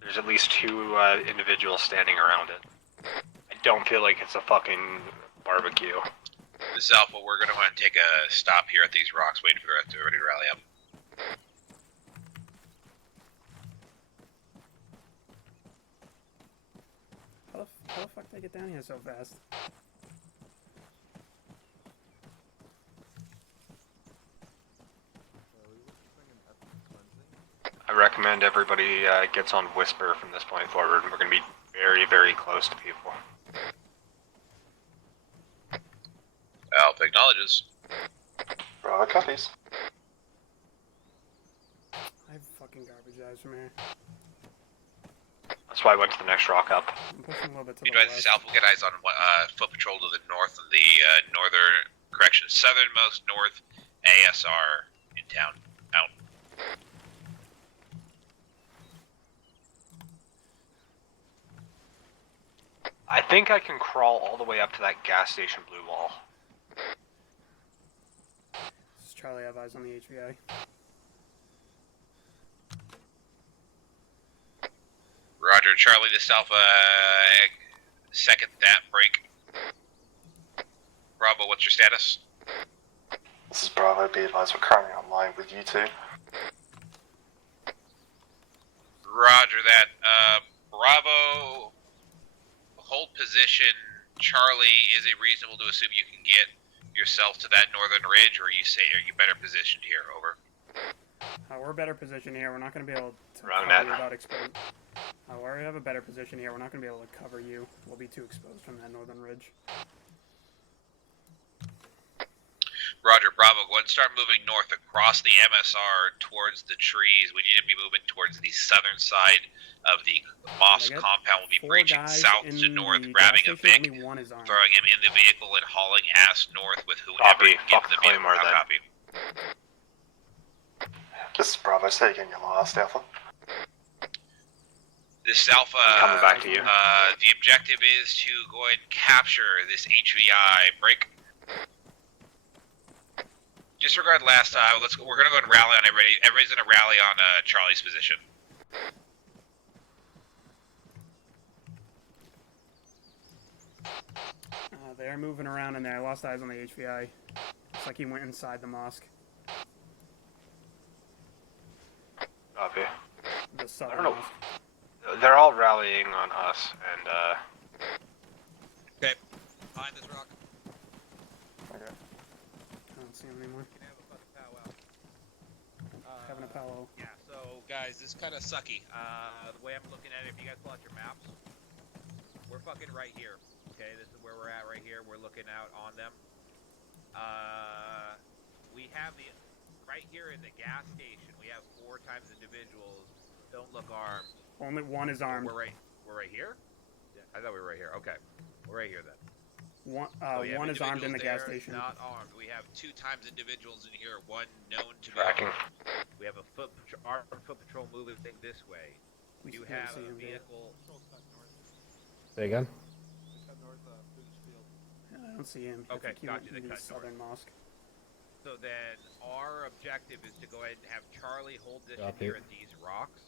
There's at least two individuals standing around it. I don't feel like it's a fucking barbecue. This is Alpha, we're gonna want to take a stop here at these rocks, wait for everybody to rally up. How the fuck did they get down here so fast? I recommend everybody gets on Whisper from this point forward. We're going to be very, very close to people. Alpha acknowledges. Bravo copies. I have fucking garbage eyes from here. That's why I went to the next rock up. I'm pushing a little bit to You the know, west. this Alpha will get eyes on foot patrol to the north of the southernmost north ASR in town. Out. I think I can crawl all the way up to that gas station blue wall. This is Charlie, I have eyes on the HVI. Roger, Charlie, this Alpha, second that break. Bravo, what's your status? This is Bravo, be advised we're currently online with you two. Roger that. Bravo, hold position. Charlie, is it reasonable to assume you can get yourself to that northern ridge, or are you better positioned here? Over. We're better positioned here. We're not going to be able to Wrong cover net. you without exposed. We have a better position here. We're not going to be able to cover you. We'll be too exposed from that northern ridge. Roger, Bravo, go ahead and start moving north across the MSR towards the trees. We need to be moving towards the southern side of the mosque I got compound. We'll be 4 breaching guys south in to north, the grabbing gas a station. Vic, Only one is armed. throwing him in the vehicle and hauling ass north with whoever Copy. can get Fuck in the the vehicle. Claymore, then. Copy. This is Bravo, say again your last Alpha. This Alpha, Coming back to you. The objective is to go ahead and capture this HVI. Break. Disregard last time. We're gonna go and rally on everybody. Everybody's gonna rally on Charlie's position. They're moving around in there. I lost eyes on the HVI. Looks like he went inside the mosque. Copy. The southern I don't know. mosque. They're all rallying on us, and Okay. Behind this rock. Okay. I don't see him anymore. Can have a fucking powwow. Having a powwow. Yeah, so guys, this is kind of sucky. The way I'm looking at it, if you guys pull out your maps, we're fucking right here. Okay, this is where we're at right here. We're looking out on them. We have the right here in the gas station. We have 4 times individuals. Don't look armed. Only one is armed. We're right here. Yeah, I thought we were right here. Okay, we're right here then. One, Oh, we have one is armed in the gas individuals station. there, Not armed. We have 2 times individuals in here. One known to Tracking. be armed. We have a armed foot patrol moving this way. We You still have see a him there. vehicle. Say again. I don't see him. Okay, I think he gotcha, went to they the cut southern mosque. So then, our objective is to go ahead and have Charlie hold this Copy. here at these rocks.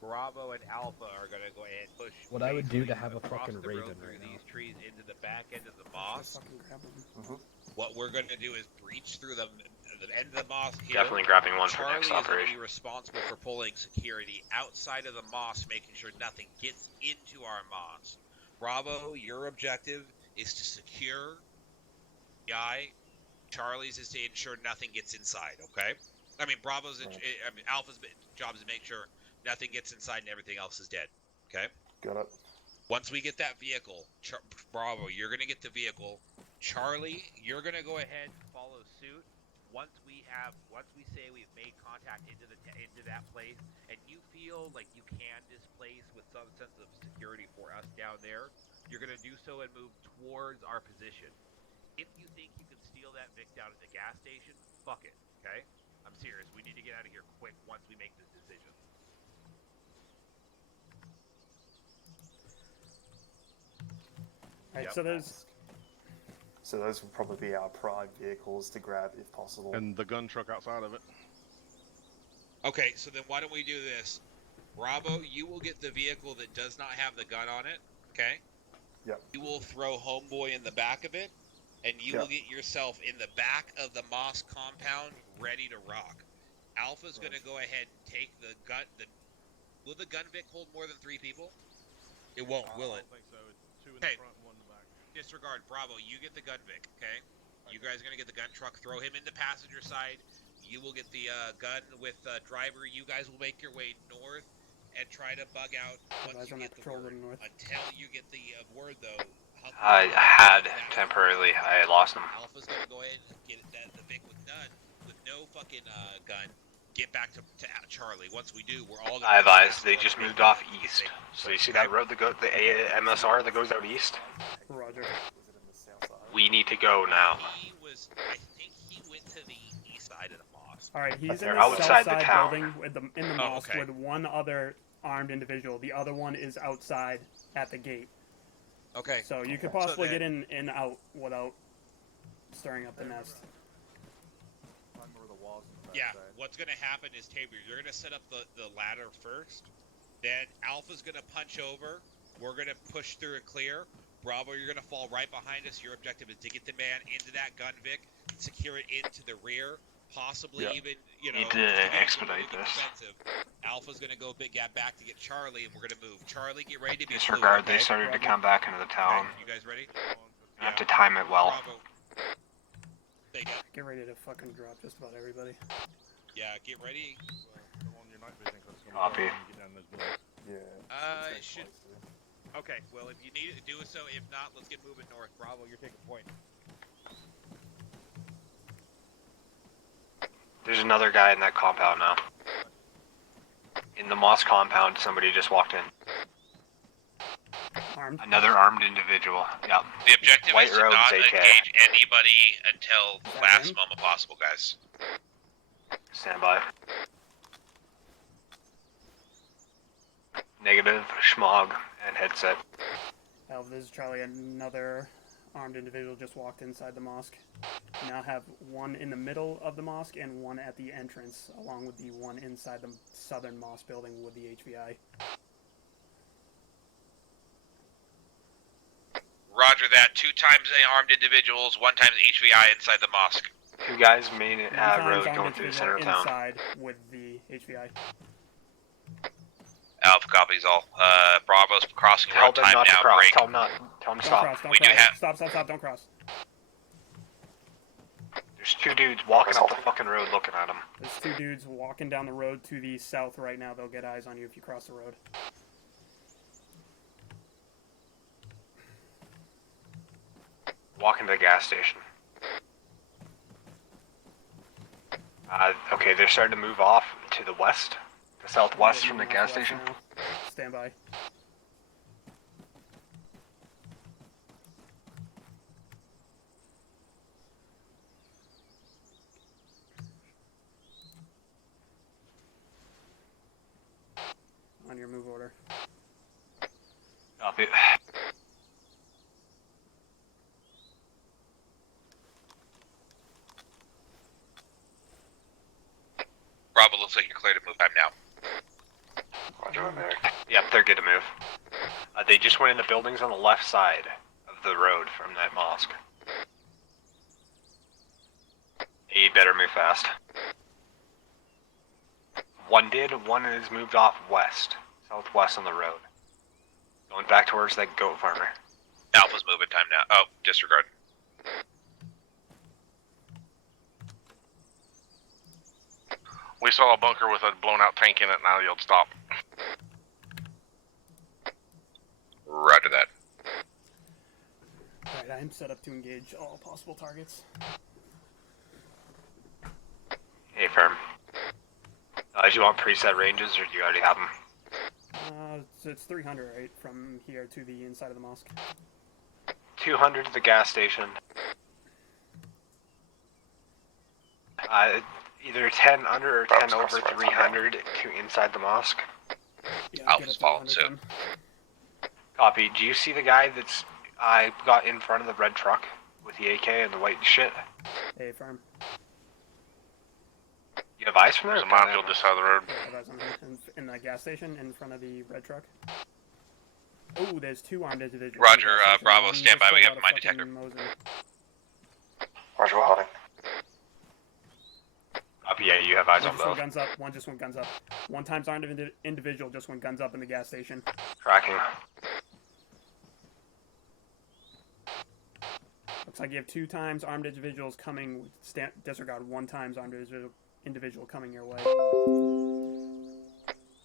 Bravo and Alpha are gonna go ahead and push. What I would do to basically have a across fucking the road Raven through right now. these trees into the back end of the Just mosque. fucking grab him. What we're gonna do is breach through the end of the mosque here. Definitely grabbing one for Charlie next is going to operation. be responsible for pulling security outside of the mosque, making sure nothing gets into our mosque. Bravo, your objective is to secure the eye. Charlie's is to ensure nothing gets inside. Okay. I mean, Alpha's job is to make sure nothing gets inside and everything else is dead. Okay. Got it. Once we get that vehicle, Bravo, you're going to get the vehicle. Charlie, you're going to go ahead and follow suit. Once we say we've made contact into that place, and you feel like you can displace with some sense of security for us down there, you're going to do so and move towards our position. If you think you can steal that Vic down at the gas station, fuck it, okay? I'm serious. We need to get out of here quick once we make this decision. Alright, Yep. So those would probably be our prime vehicles to grab if possible. And the gun truck outside of it. Okay, so then why don't we do this? Bravo, you will get the vehicle that does not have the gun on it, okay? Yep. You will throw Homeboy in the back of it, and you will get yourself in the back of the mosque compound ready to rock. Alpha's going to go ahead and take the gun. Will the gun Vic hold more than 3 people? It won't, will it? I don't think so. It's 2 in Hey. the front and 1 in the back. Disregard. Bravo, you get the gun Vic, okay? You guys are going to get the gun truck, throw him in the passenger side. You will get the gun with driver. You guys will make your way north and try to bug out once you get the word. Until you get the word, though. I had temporarily. I lost him. Alpha's going to go ahead and get the Vic with no fucking gun. Get back to Charlie. Once we do, we're all gonna I advise they just moved off east. So you see that road the MSR that goes out east? Roger. We need to go now. I think he went to the east side of the mosque. Alright, he's in They're the outside south the side town. building in the mosque okay. with one other armed individual. The other one is outside at the gate. Okay. So you could So possibly then- get in and out without stirring up the nest. Yeah, what's going to happen is, Tabor, you're going to set up the ladder first. Then Alpha's going to punch over. We're going to push through and clear. Bravo, you're going to fall right behind us. Your objective is to get the man into that gun, Vic, secure it into the rear, possibly even, Need to expedite this. defensive. Alpha's going to go back to get Charlie, and we're going to move. Charlie, get ready to be Disregard, fluid, they started to come back into the town. Okay, you guys ready? You have to time it well. Bravo. They got, Get ready to fucking drop just about everybody. yeah, get ready. Go on your night vision because it's going Copy. to get down those buildings. Yeah. It should. Okay, well, if you need it, do it so. If not, let's get moving north. Bravo, you're taking point. There's another guy in that compound now. In the mosque compound, somebody just walked in. Armed. Another armed individual. Yep. The objective White is to Roads, not AK. engage anybody until the last him? moment possible, guys. Stand by. Negative, schmog, and headset. Alpha, this is Charlie. Another armed individual just walked inside the mosque. You now have one in the middle of the mosque and one at the entrance, along with the one inside the southern mosque building with the HVI. Roger that. 2 times armed individuals, 1 times HVI inside the mosque. 2 guys main One times road armed going through the individual center of town. inside with the HVI. Alpha copies all. Bravo's crossing Tell road them time not to now. cross. Break. Tell them to Don't stop. cross, don't We do cross. have- Stop, don't cross. There's 2 dudes walking up the fucking road looking at them. There's 2 dudes walking down the road to the south right now. They'll get eyes on you if you cross the road. Walking to the gas station. Okay, they're starting to move off to the west, the southwest from the gas station. Now. Stand by. your move order. Copy. Bravo, looks like you're clear to move time now. Roger, I'm Eric. Yep, they're good to move. They just went in the buildings on the left side of the road from that mosque. You better move fast. One did, one is moved off west, southwest on the road. Going back towards that goat farmer. Alpha's moving time now. Oh, disregard. We saw a bunker with a blown out tank in it, and I yelled stop. Roger that. Alright, I am set up to engage all possible targets. Hey, firm. Do you want preset ranges, or do you already have them? So it's 300, right, from here to the inside of the mosque. 200 to the gas station. Either 10 under or 10 over 300 to inside the mosque. Yeah, Alpha's following suit. Copy. Do you see the guy that's got in front of the red truck with the AK and the white shit? Hey, firm. You have eyes from there? There's a minefield this side of the road. Yeah, I have eyes on him. In the gas station, in front of the red truck. Oh, there's two armed individuals. Roger, Bravo, stand by, we have a mine detector. Roger, we're holding. Copy, yeah, you have eyes on One just went both. guns up, one just went guns up. One times armed individual just went guns up in the gas station. Tracking. Looks like you have 2 times armed individuals coming, disregard 1 times armed individual coming your way.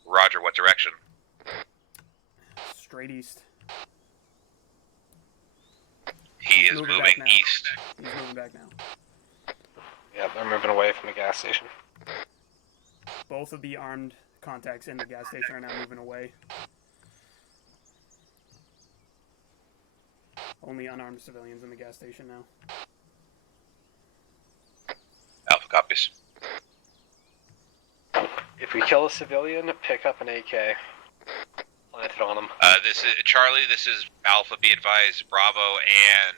Roger, what direction? Straight east. He He's is moving moving back now. east. He's moving back now. Yep, they're moving away from the gas station. Both of the armed contacts in the gas station are now moving away. Only unarmed civilians in the gas station now. Alpha copies. If we kill a civilian, pick up an AK. Plant it on him. This is Charlie. This is Alpha. Be advised, Bravo and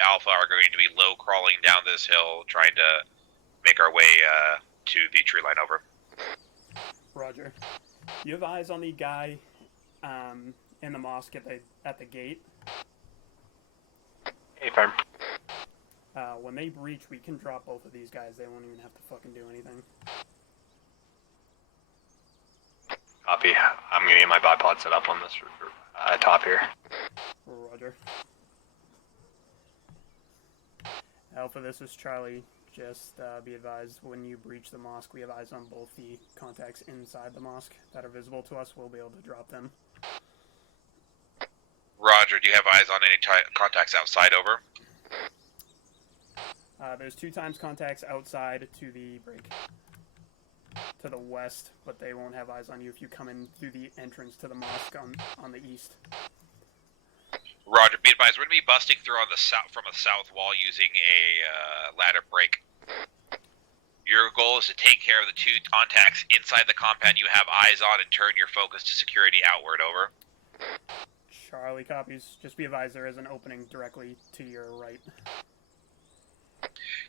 Alpha are going to be low crawling down this hill, trying to make our way to the tree line. Over. Roger. You have eyes on the guy in the mosque at the gate. Hey, firm. When they breach, we can drop both of these guys. They won't even have to fucking do anything. Copy. I'm gonna get my bipod set up on this top here. Roger. Alpha, this is Charlie. Just be advised, when you breach the mosque, we have eyes on both the contacts inside the mosque that are visible to us. We'll be able to drop them. Roger. Do you have eyes on any contacts outside? Over. There's 2 times contacts outside to the break. To the west, but they won't have eyes on you if you come in through the entrance to the mosque on the east. Roger. Be advised, we're going to be busting through on the from a south wall using a ladder break. Your goal is to take care of the 2 contacts inside the compound you have eyes on and turn your focus to security outward. Over. Charlie copies. Just be advised, there is an opening directly to your right.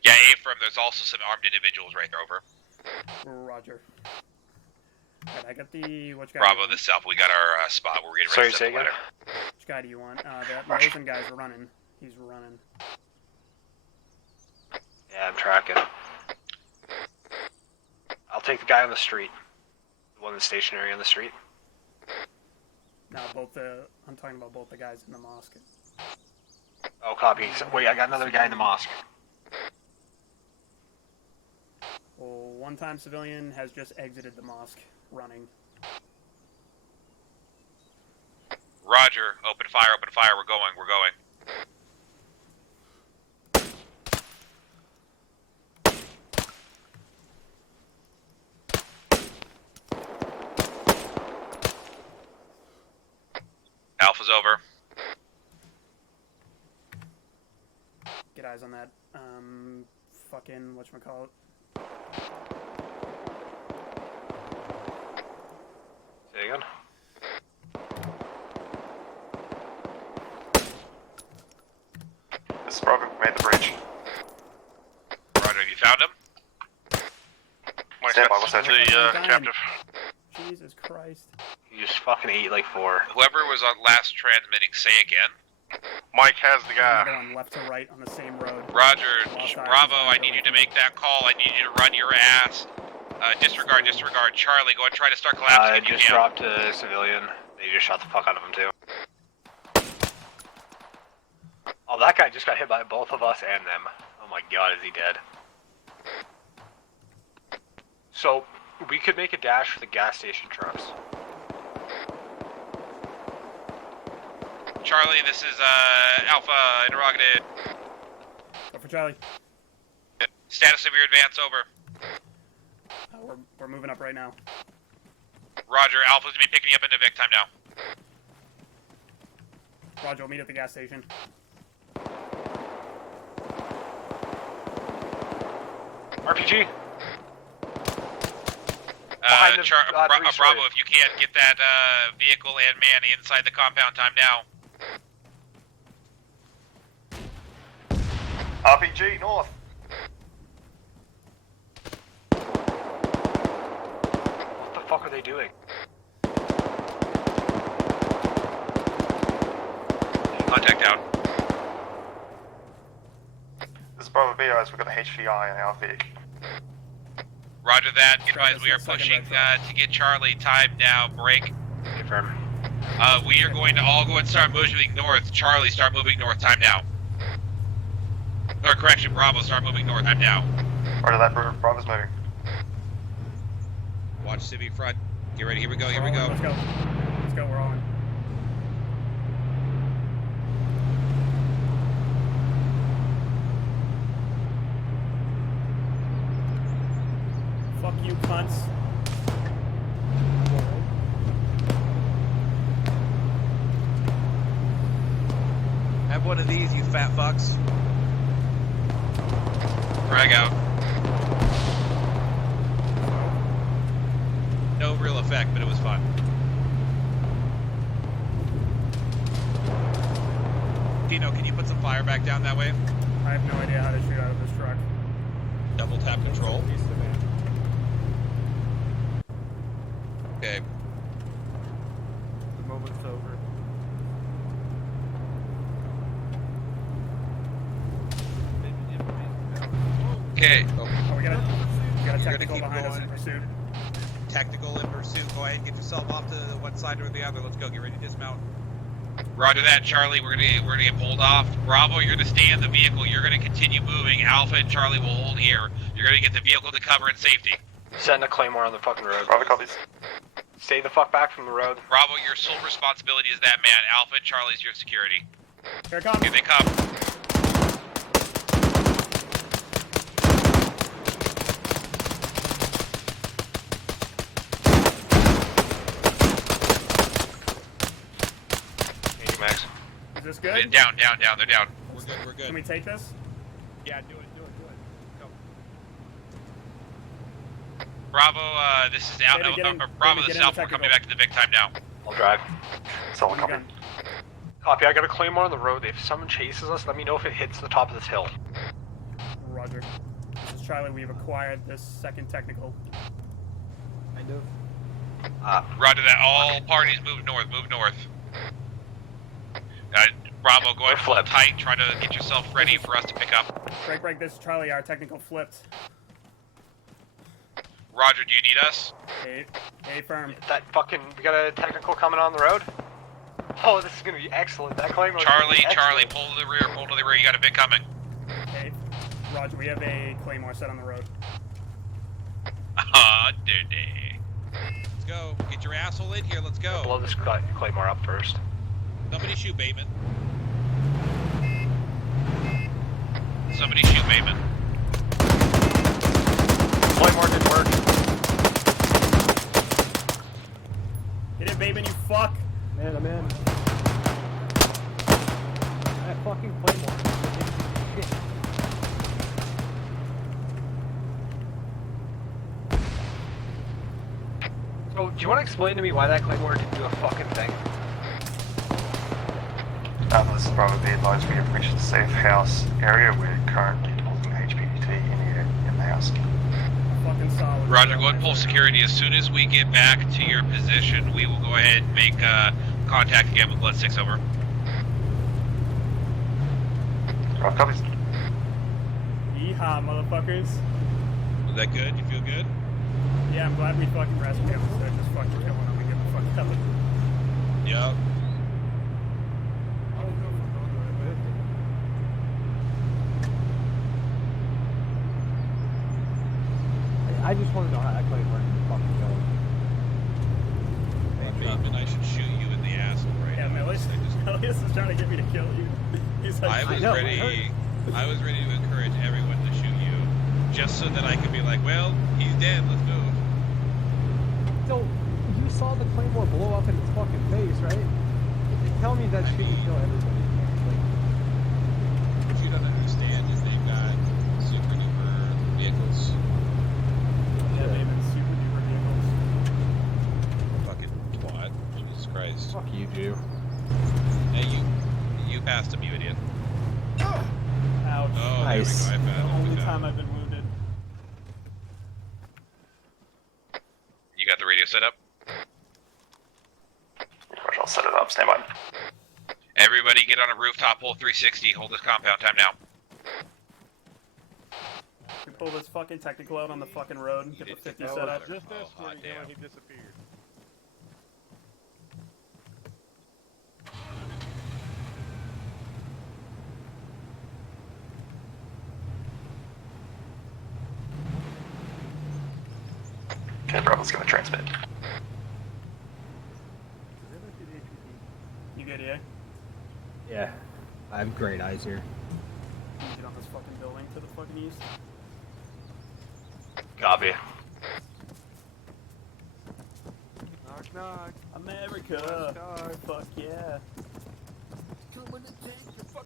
Yeah, A-firm, there's also some armed individuals right there. Over. Roger. Alright, I got the... Which guy Bravo, this Alpha, we got our spot. We're getting ready to set the ladder. Which guy do you want? That Mosin guy's running. He's running. Yeah, I'm tracking. I'll take the guy on the street. The one that's stationary on the street. No, I'm talking about both the guys in the mosque. Oh, copy. So, wait, I got another guy in the mosque. Well, 1 time civilian has just exited the mosque, running. Roger, open fire, we're going. Alpha's over. Get eyes on that, fucking, whatchamacallit. Say again? My Stand by, what's that? the captive. Jesus Christ. You just fucking ate like 4. Whoever was on last transmitting, say again. Mike has the Another guy. one left to right on the same road. Roger, Lost eyes Bravo, is I not need you to really- make that call. I need you to run your ass. Disregard. Charlie, go and try to start collapsing if you Just can. dropped a civilian. They just shot the fuck out of him too. Oh, that guy just got hit by both of us and them. Oh my god, is he dead? So, we could make a dash for the gas station trucks. Charlie, this is Alpha interrogated. Go for Charlie. Status of your advance, over. We're moving up right now. Roger, Alpha's gonna be picking you up into Vic. Time now. Roger, we'll meet at the gas station. RPG? Behind the, three Bravo, if you can, get that vehicle and man inside the compound. Time now. RPG north. What the fuck are they doing? Contact out. This is Bravo BOs, we've got a HVI in our Vic. Roger that. Be Try advised, this we are in a second, pushing Red to get Charlie. Time now. Break. Confirm. We are going to all go and start moving north. Charlie, start moving north. Time now. Or correction, Bravo, start moving north. Time now. Roger that, Bravo's moving. Watch Civi front. Get ready. Here we go. Here we We're go. on, Let's go. Let's go. We're on. Fuck you, cunts. Have one of these, you fat fucks. Frag out. No real effect, but it was fun. Pino, can you put some fire back down that way? I have no idea how to shoot out of this truck. Double tap control. Piece of man. Okay. The moment's over. Okay. Oh, Oh, we got a You're gonna technical keep behind us going. in pursuit. tactical in pursuit. Go ahead and get yourself off to one side or the other. Let's go. Get ready to dismount. Roger that, Charlie. We're gonna get pulled off. Bravo, you're gonna stay in the vehicle. You're gonna continue moving. Alpha and Charlie will hold here. You're gonna get the vehicle to cover and safety. Setting a claymore on the fucking road. Bravo copies. Stay the fuck back from the road. Bravo, your sole responsibility is that man. Alpha and Charlie's your security. Here it comes. Here they come. Max. Is this good? Down. They're down. We're good. We're Can good. we take this? Yeah, do it. Go. Bravo, this is out. David, get in- Bravo, David, this get is in the Alpha. We're coming back to the Vic. Time now. I'll drive. Solid One copy. gun. Copy, I got a claymore on the road. If someone chases us, let me know if it hits the top of this hill. Roger. This is Charlie. We've acquired this second technical. Kind of. Roger that. All parties move north. Move north. Bravo, go ahead, hold tight. Try to get yourself ready for us to pick up. Break. This is Charlie. Our technical flipped. Roger, do you need us? A firm. That fucking, we got a technical coming on the road. Oh, this is gonna be excellent. That claymore. Charlie, pull to the rear. Pull to the rear. You got a Vic coming. A. Roger. We have a claymore set on the road. Ah, dirty. Let's go. Get your asshole in here. Let's go. Blow this claymore up first. Somebody shoot Bateman. Somebody shoot Bateman. Claymore didn't work. Hit it, Bateman, you fuck! Man, I'm in. That fucking claymore. Shit. So, do you want to explain to me why that claymore didn't do a fucking thing? This is Bravo B advised we have reached the safe house area. We're currently deploying HPT in the house. Fucking solid. Roger, go ahead and pull security. As soon as we get back to your position, we will go ahead and make contact again with Blood 6, over. Rock copies. Yeehaw, motherfuckers. Was that good? You feel good? Yeah, I'm glad we fucking rescued him instead of just fucking killing him and getting the fuck out. Yep. I just want to know how that claim where the fucking goes. Bateman, I should shoot you in the asshole right Yeah, now. Milius is trying to get me to kill you. He's like, I was ready to encourage everyone to shoot you, just so that I could be like, well, he's dead, let's go. So, you saw the claymore blow up in its fucking face, right? Tell me that she can kill everybody. Like, What you don't understand is they've got super duper vehicles. yeah, they've been super duper vehicles. Fucking twat. Jesus Christ. fuck you, Jew. Hey, you passed him, you idiot. Ouch. Oh, Nice. there we go. I The found only him. time I've been wounded. You got the radio set up? I'll set it up. Stand by. Everybody get on a rooftop, pull 360, hold this compound, time now. We pull this fucking technical out on the fucking road and get the 50 Oh, set up. just Oh, escorting hot him damn. and he disappeared. Okay, Bravo's gonna transmit. You good, yeah? Yeah. I have great eyes here. Get on this fucking building to the fucking east. Copy. Knock, knock. America! Knock. Fuck yeah.